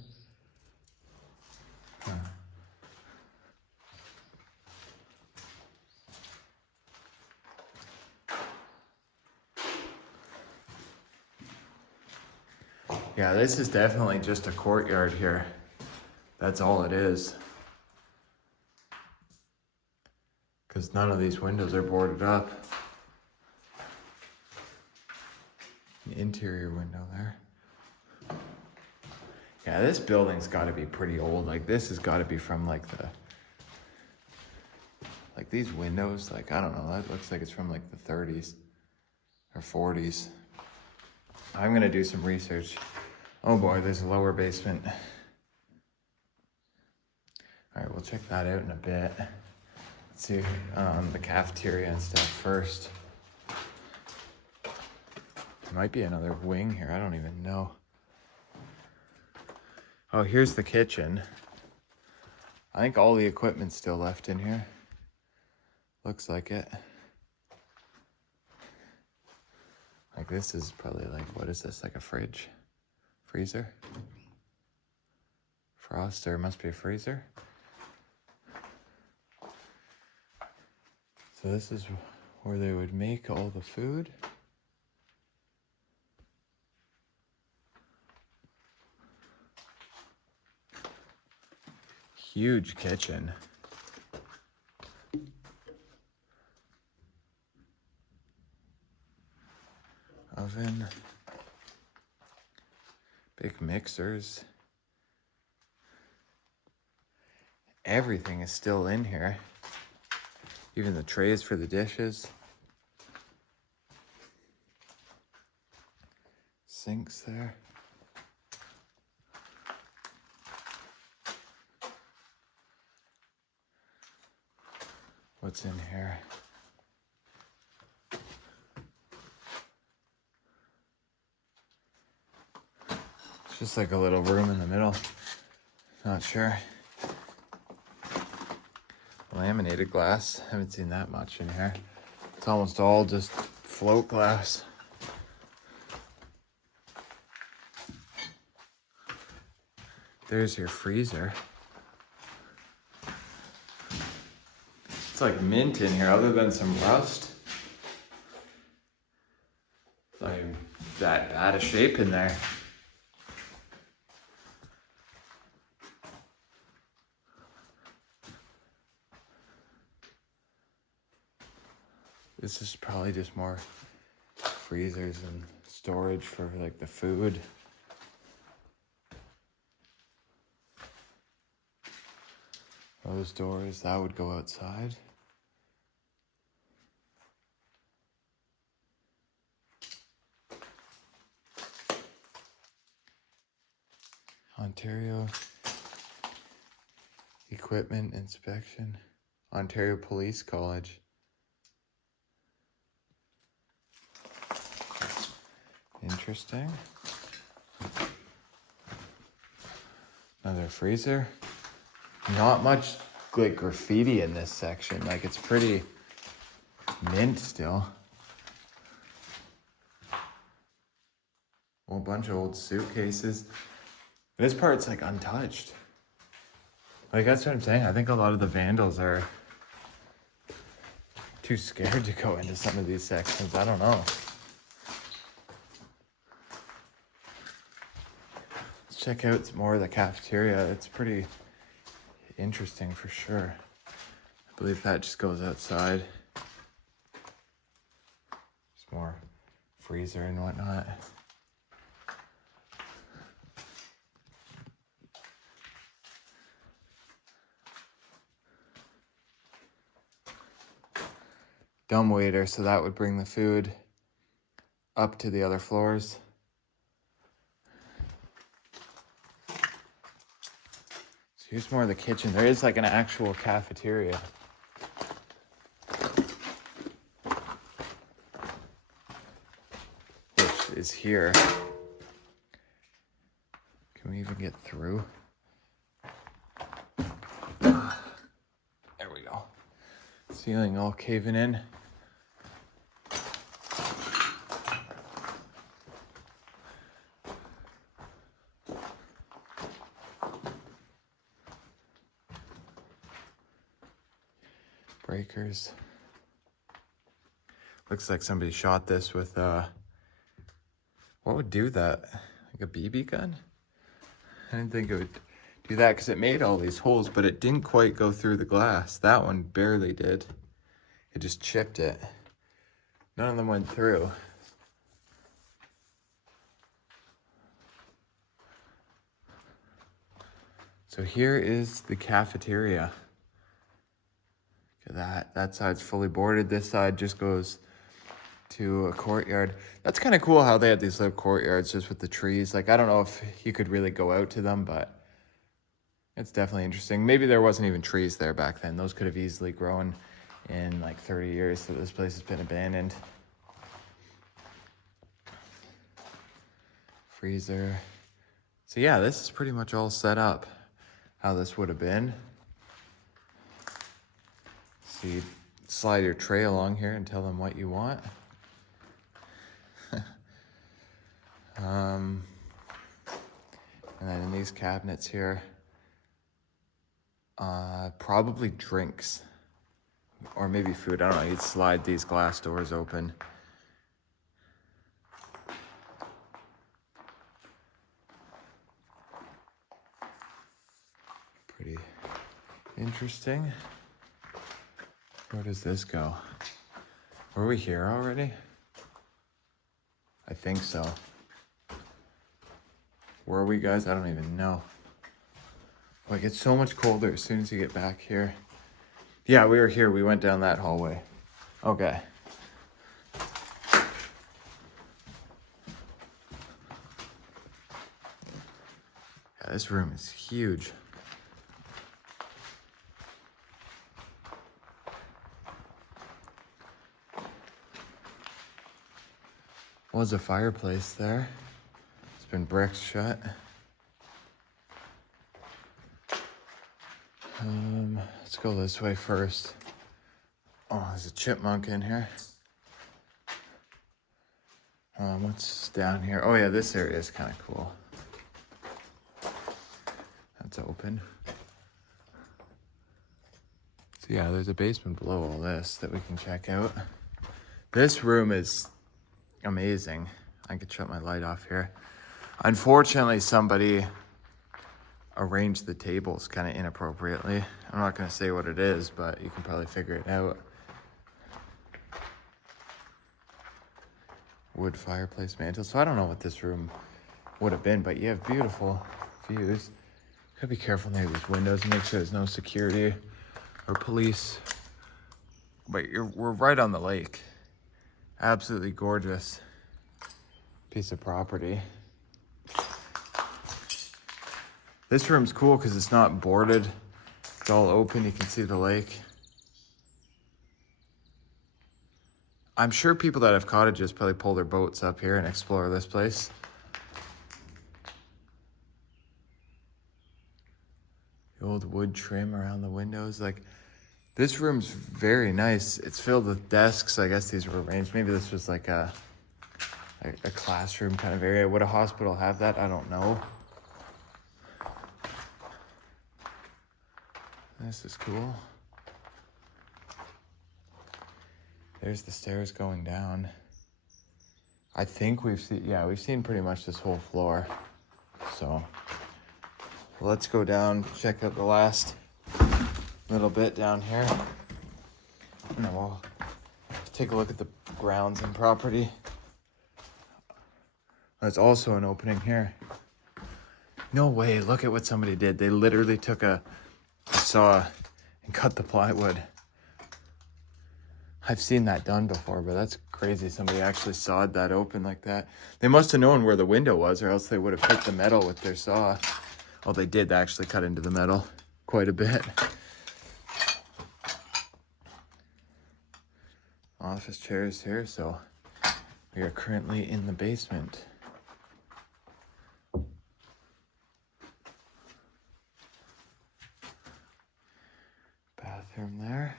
Huh. Yeah, this is definitely just a courtyard here. That's all it is. Because none of these windows are boarded up. An interior window there. Yeah, this building's got to be pretty old. Like, this has got to be from like these windows. Like, I don't know. That looks like it's from like the 30s or 40s. I'm gonna do some research. Oh boy, there's a lower basement. All right, we'll check that out in a bit. Let's see the cafeteria and stuff first. There might be another wing here. I don't even know. Oh, here's the kitchen. I think all the equipment's still left in here. Looks like it. Like, this is probably like, what is this? Like a fridge? Freezer? Froster, must be a freezer. So this is where they would make all the food. Huge kitchen. Oven. Big mixers. Everything is still in here. Even the trays for the dishes. Sinks there. What's in here? It's just like a little room in the middle. Not sure. Laminated glass. Haven't seen that much in here. It's almost all just float glass. There's your freezer. It's like mint in here, other than some rust. It's not even that bad a shape in there. This is probably just more freezers and storage for like the food. Those doors, that would go outside. Ontario Equipment Inspection. Ontario Police College. Interesting. Another freezer. Not much like graffiti in this section. Like, it's pretty mint still. A whole bunch of old suitcases. This part's like untouched. Like, that's what I'm saying. I think a lot of the vandals are too scared to go into some of these sections. I don't know. Let's check out some more of the cafeteria. It's pretty interesting for sure. I believe that just goes outside. There's more freezer and whatnot. Dumbwaiter, so that would bring the food up to the other floors. So here's more of the kitchen. There is like an actual cafeteria. Which is here. Can we even get through? There we go. Ceiling all caving in. Breakers. Looks like somebody shot this with what would do that? Like a BB gun? I didn't think it would do that because it made all these holes, but it didn't quite go through the glass. That one barely did. It just chipped it. None of them went through. So here is the cafeteria. Look at that side's fully boarded. This side just goes to a courtyard. That's kind of cool how they had these little courtyards just with the trees. Like, I don't know if you could really go out to them, but it's definitely interesting. Maybe there wasn't even trees there back then. Those could have easily grown in like 30 years that this place has been abandoned. Freezer. So yeah, this is pretty much all set up how this would have been. So you slide your tray along here and tell them what you want. And then in these cabinets here, probably drinks or maybe food. I don't know. You'd slide these glass doors open. Pretty interesting. Where does this go? Were we here already? I think so. Were we, guys? I don't even know. Like, it's so much colder as soon as you get back here. Yeah, we were here. We went down that hallway. Okay. Yeah, this room is huge. Was a fireplace there. It's been bricked shut. Let's go this way first. Oh, there's a chipmunk in here. What's down here? Oh yeah, this area is kind of cool. That's open. So yeah, there's a basement below all this that we can check out. This room is amazing. I could shut my light off here. Unfortunately, somebody arranged the tables kind of inappropriately. I'm not going to say what it is, but you can probably figure it out. Wood fireplace mantle. So I don't know what this room would have been, but you have beautiful views. Gotta be careful near these windows and make sure there's no security or police. But we're right on the lake. Absolutely gorgeous piece of property. This room's cool because it's not boarded. It's all open. You can see the lake. I'm sure people that have cottages probably pull their boats up here and explore this place. The old wood trim around the windows. Like, this room's very nice. It's filled with desks. I guess these were arranged. Maybe this was like a classroom kind of area. Would a hospital have that? I don't know. This is cool. There's the stairs going down. I think we've seen pretty much this whole floor. So let's go down, check out the last little bit down here. And then we'll take a look at the grounds and property. There's also an opening here. No way, look at what somebody did. They literally took a saw and cut the plywood. I've seen that done before, but that's crazy. Somebody actually sawed that open like that. They must have known where the window was, or else they would have hit the metal with their saw. Oh, they did actually cut into the metal quite a bit. Office chairs here, so we are currently in the basement. Bathroom there.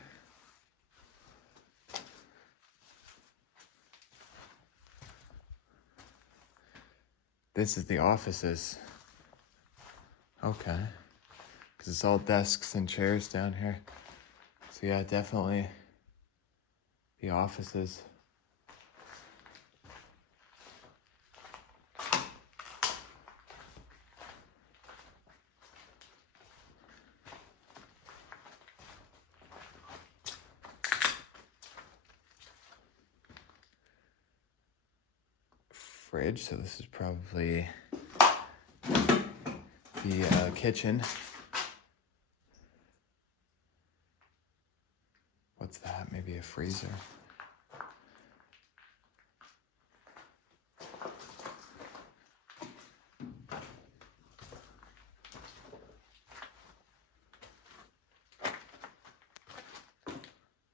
This is the offices. Okay. Because it's all desks and chairs down here. So yeah, definitely the offices. fridge, so this is probably the kitchen. What's that? Maybe a freezer.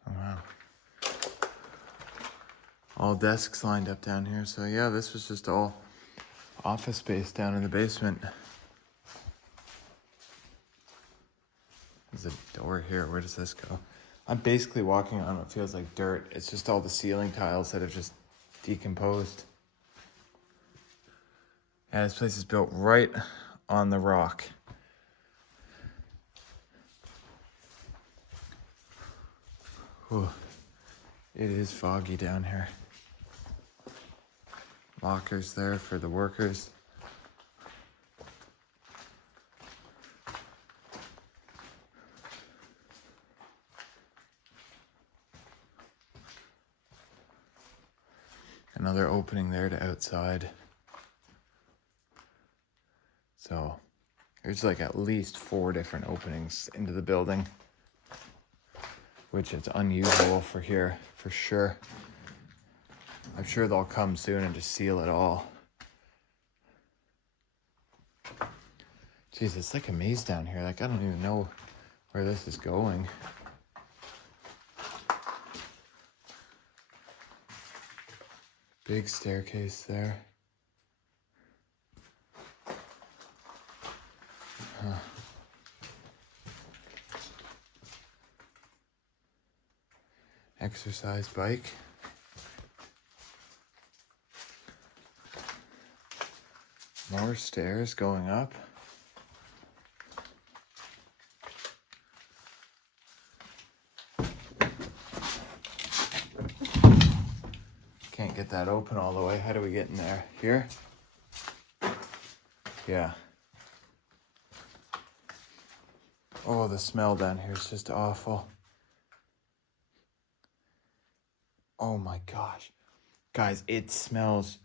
Oh wow. All desks lined up down here. So yeah, this was just all office space down in the basement. There's a door here. Where does this go? I'm basically walking on what feels like dirt. It's just all the ceiling tiles that have just decomposed. Yeah, this place is built right on the rock. Whew. It is foggy down here. Lockers there for the workers. Another opening there to outside. So there's like at least 4 different openings into the building, which is unusual for here, for sure. I'm sure they'll come soon and just seal it all. Jeez, it's like a maze down here. Like, I don't even know where this is going. Big staircase there. Huh. Exercise bike. More stairs going up. Can't get that open all the way. How do we get in there? Here? Yeah. Oh, the smell down here is just awful. Oh my gosh. Guys, it smells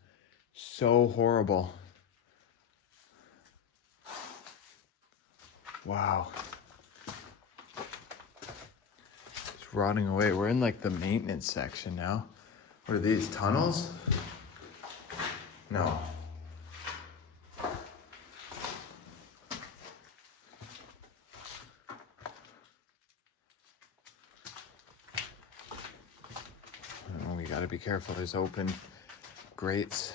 so horrible. Wow. It's rotting away. We're in like the maintenance section now. What are these, tunnels? No. Oh, we gotta be careful. There's open grates.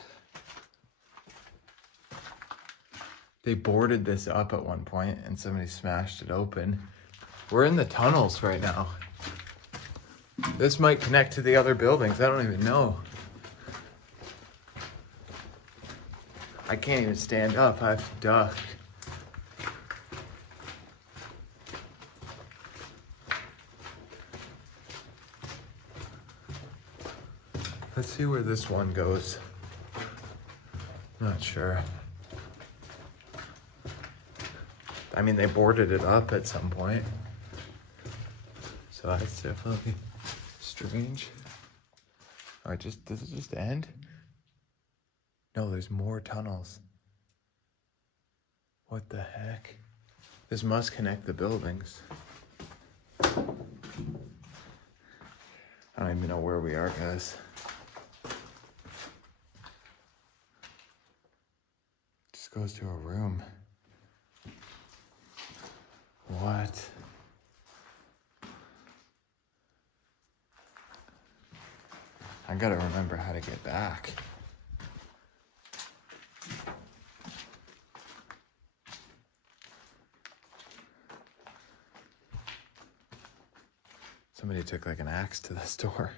They boarded this up at one point and somebody smashed it open. We're in the tunnels right now. This might connect to the other buildings. I don't even know. I can't even stand up. I have to duck. Let's see where this one goes. Not sure. I mean, they boarded it up at some point. So that's definitely strange. All right, does it just end? No, there's more tunnels. What the heck? This must connect the buildings. I don't even know where we are, guys. Just goes to a room. What? I gotta remember how to get back. Somebody took like an axe to this door.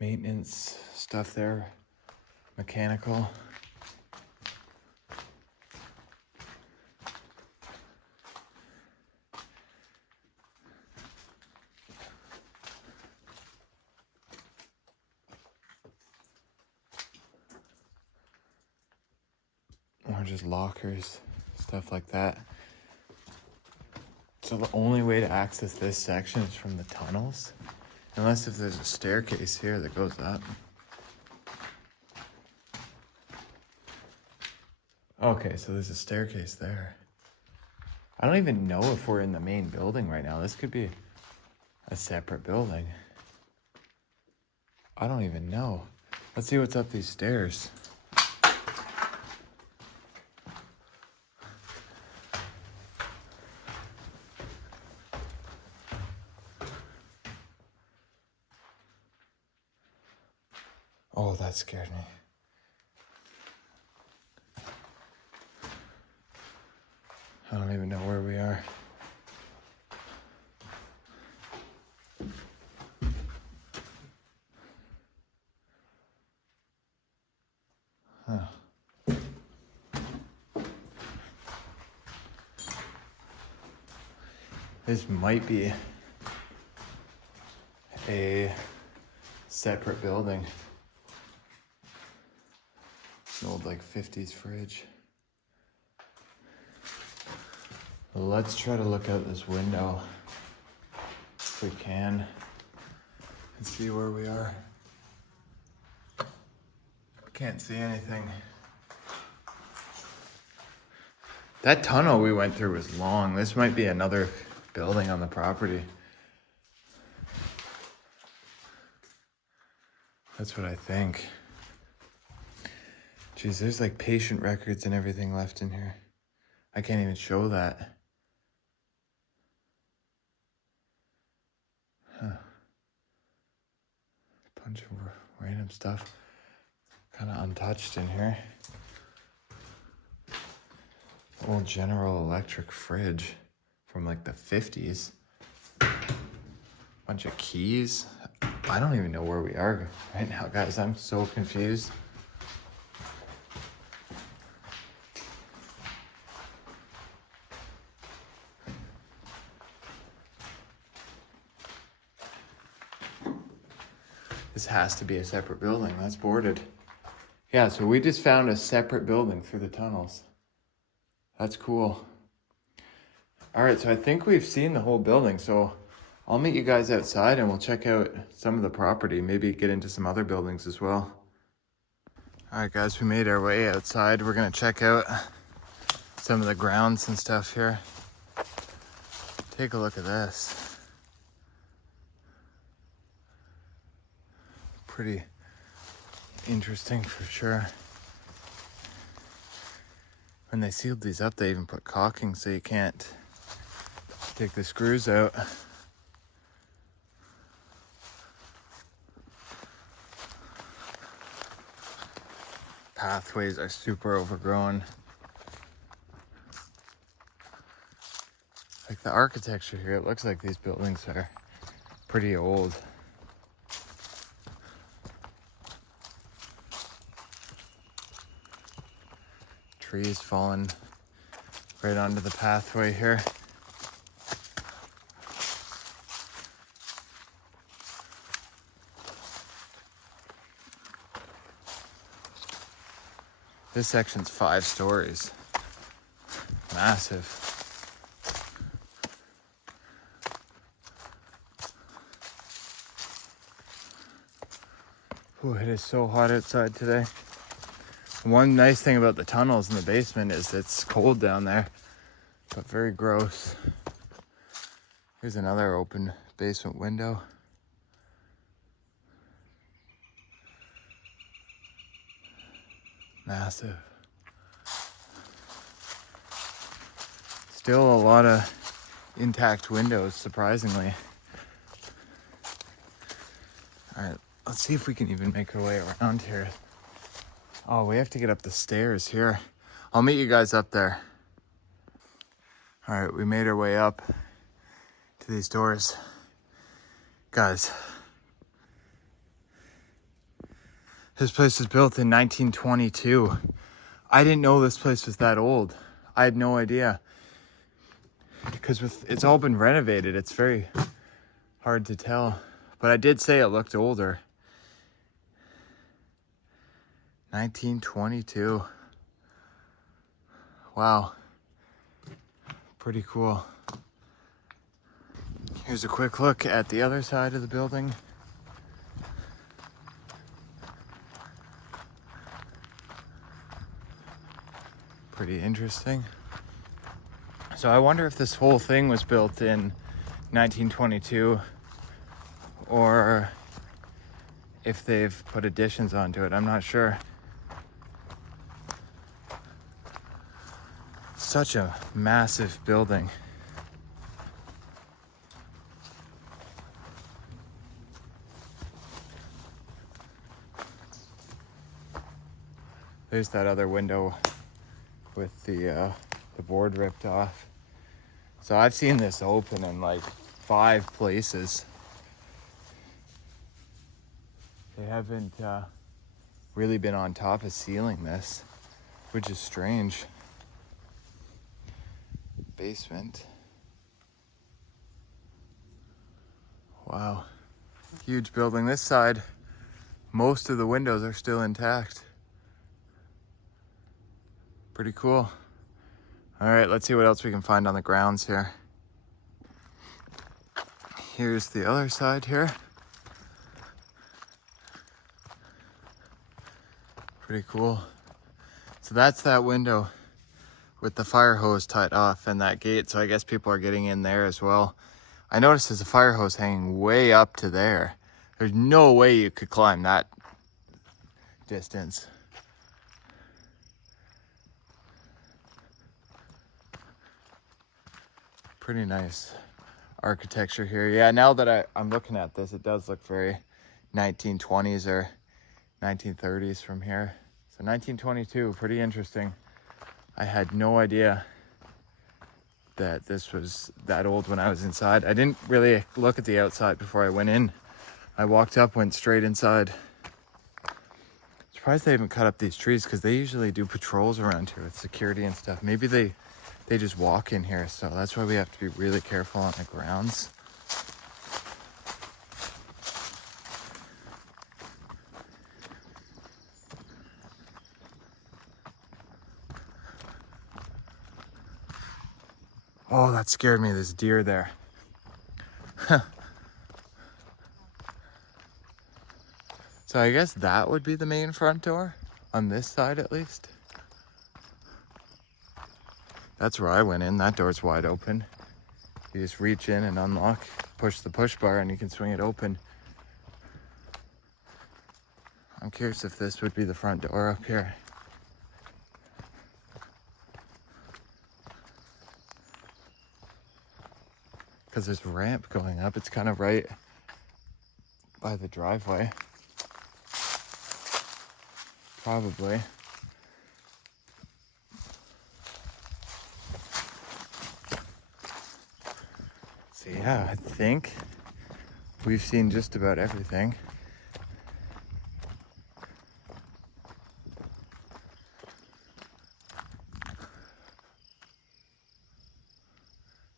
Maintenance stuff there. Mechanical. Or just lockers, stuff like that. So the only way to access this section is from the tunnels. Unless if there's a staircase here that goes up. Okay, so there's a staircase there. I don't even know if we're in the main building right now. This could be a separate building. I don't even know. Let's see what's up these stairs. Oh, that scared me. I don't even know where we are. Huh. This might be a separate building. An old like 50s fridge. Well, let's try to look out this window if we can and see where we are. Can't see anything. That tunnel we went through was long. This might be another building on the property. That's what I think. Geez, there's like patient records and everything left in here. I can't even show that. Huh. Bunch of random stuff. Kind of untouched in here. Old General Electric fridge from like the 50s. Bunch of keys. I don't even know where we are right now, guys. I'm so confused. This has to be a separate building. That's boarded. Yeah, so we just found a separate building through the tunnels. That's cool. All right, so I think we've seen the whole building. So I'll meet you guys outside and we'll check out some of the property, maybe get into some other buildings as well. All right, guys, we made our way outside. We're gonna check out some of the grounds and stuff here. Take a look at this. Pretty interesting for sure. When they sealed these up, they even put caulking so you can't take the screws out. Pathways are super overgrown. Like the architecture here, it looks like these buildings are pretty old. Trees falling right onto the pathway here. This section's 5 stories. Massive. Ooh, it is so hot outside today. One nice thing about the tunnels in the basement is it's cold down there, but very gross. Here's another open basement window. Massive. Still a lot of intact windows, surprisingly. All right, let's see if we can even make our way around here. Oh, we have to get up the stairs here. I'll meet you guys up there. All right, we made our way up to these doors. Guys, this place was built in 1922. I didn't know this place was that old. I had no idea. Because it's all been renovated, it's very hard to tell. But I did say it looked older. 1922. Wow. Pretty cool. Here's a quick look at the other side of the building. Pretty interesting. So I wonder if this whole thing was built in 1922 or if they've put additions onto it. I'm not sure. Such a massive building. There's that other window with the board ripped off. So I've seen this open in like 5 places. They haven't really been on top of sealing this, which is strange. Basement. Wow. Huge building. This side, most of the windows are still intact. Pretty cool. All right, let's see what else we can find on the grounds here. Here's the other side here. Pretty cool. So that's that window with the fire hose tied off and that gate. So I guess people are getting in there as well. I noticed there's a fire hose hanging way up to there. There's no way you could climb that distance. Pretty nice architecture here. Yeah, now that I'm looking at this, it does look very 1920s or 1930s from here. So 1922, pretty interesting. I had no idea that this was that old when I was inside. I didn't really look at the outside before I went in. I walked up, went straight inside. Surprised they haven't cut up these trees because they usually do patrols around here with security and stuff. Maybe they just walk in here, so that's why we have to be really careful on the grounds. Oh, that scared me, this deer there. So I guess that would be the main front door, on this side at least. That's where I went in. That door's wide open. You just reach in and unlock, push the push bar, and you can swing it open. I'm curious if this would be the front door up here. Because there's a ramp going up. It's kind of right by the driveway. Probably. So yeah, I think we've seen just about everything.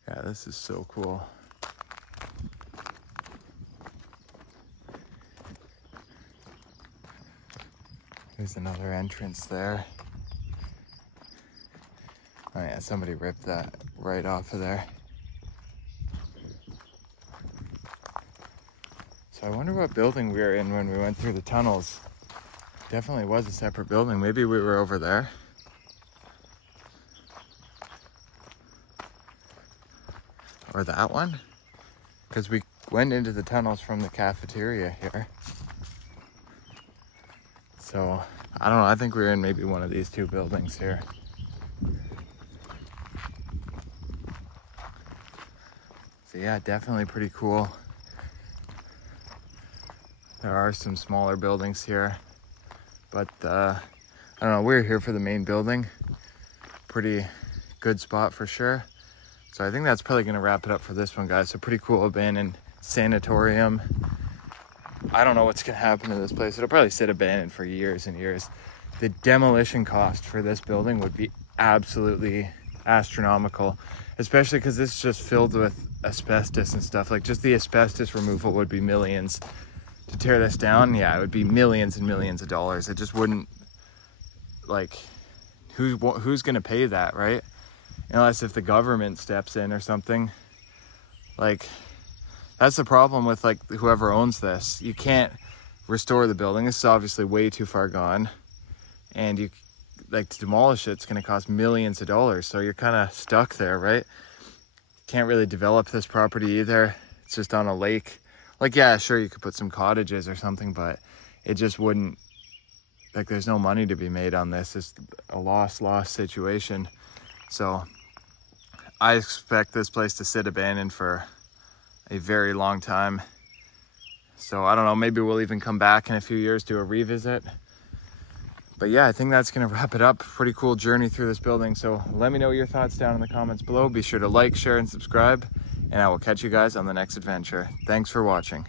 Yeah, this is so cool. There's another entrance there. Oh yeah, somebody ripped that right off of there. So I wonder what building we were in when we went through the tunnels. Definitely was a separate building. Maybe we were over there. Or that one? Because we went into the tunnels from the cafeteria here. So, I don't know, I think we were in maybe one of these two buildings here. So yeah, definitely pretty cool. There are some smaller buildings here, but I don't know, we're here for the main building. Pretty good spot for sure. So I think that's probably gonna wrap it up for this one, guys. So pretty cool abandoned sanatorium. I don't know what's gonna happen to this place. It'll probably sit abandoned for years and years. The demolition cost for this building would be absolutely astronomical, especially because this is just filled with asbestos and stuff. Like just the asbestos removal would be millions. To tear this down, yeah, it would be millions and millions of dollars. It just wouldn't, like, who's gonna pay that, right? Unless if the government steps in or something. Like, that's the problem with like whoever owns this. You can't restore the building. This is obviously way too far gone, and like to demolish it's going to cost millions of dollars. So you're kind of stuck there, right? Can't really develop this property either. It's just on a lake. Like, yeah, sure, you could put some cottages or something, but it just wouldn't, like, there's no money to be made on this. It's a lost situation. So I expect this place to sit abandoned for a very long time. So I don't know, maybe we'll even come back in a few years, do a revisit. But yeah, I think that's gonna wrap it up. Pretty cool journey through this building. So let me know your thoughts down in the comments below. Be sure to like, share, and subscribe, and I will catch you guys on the next adventure. Thanks for watching.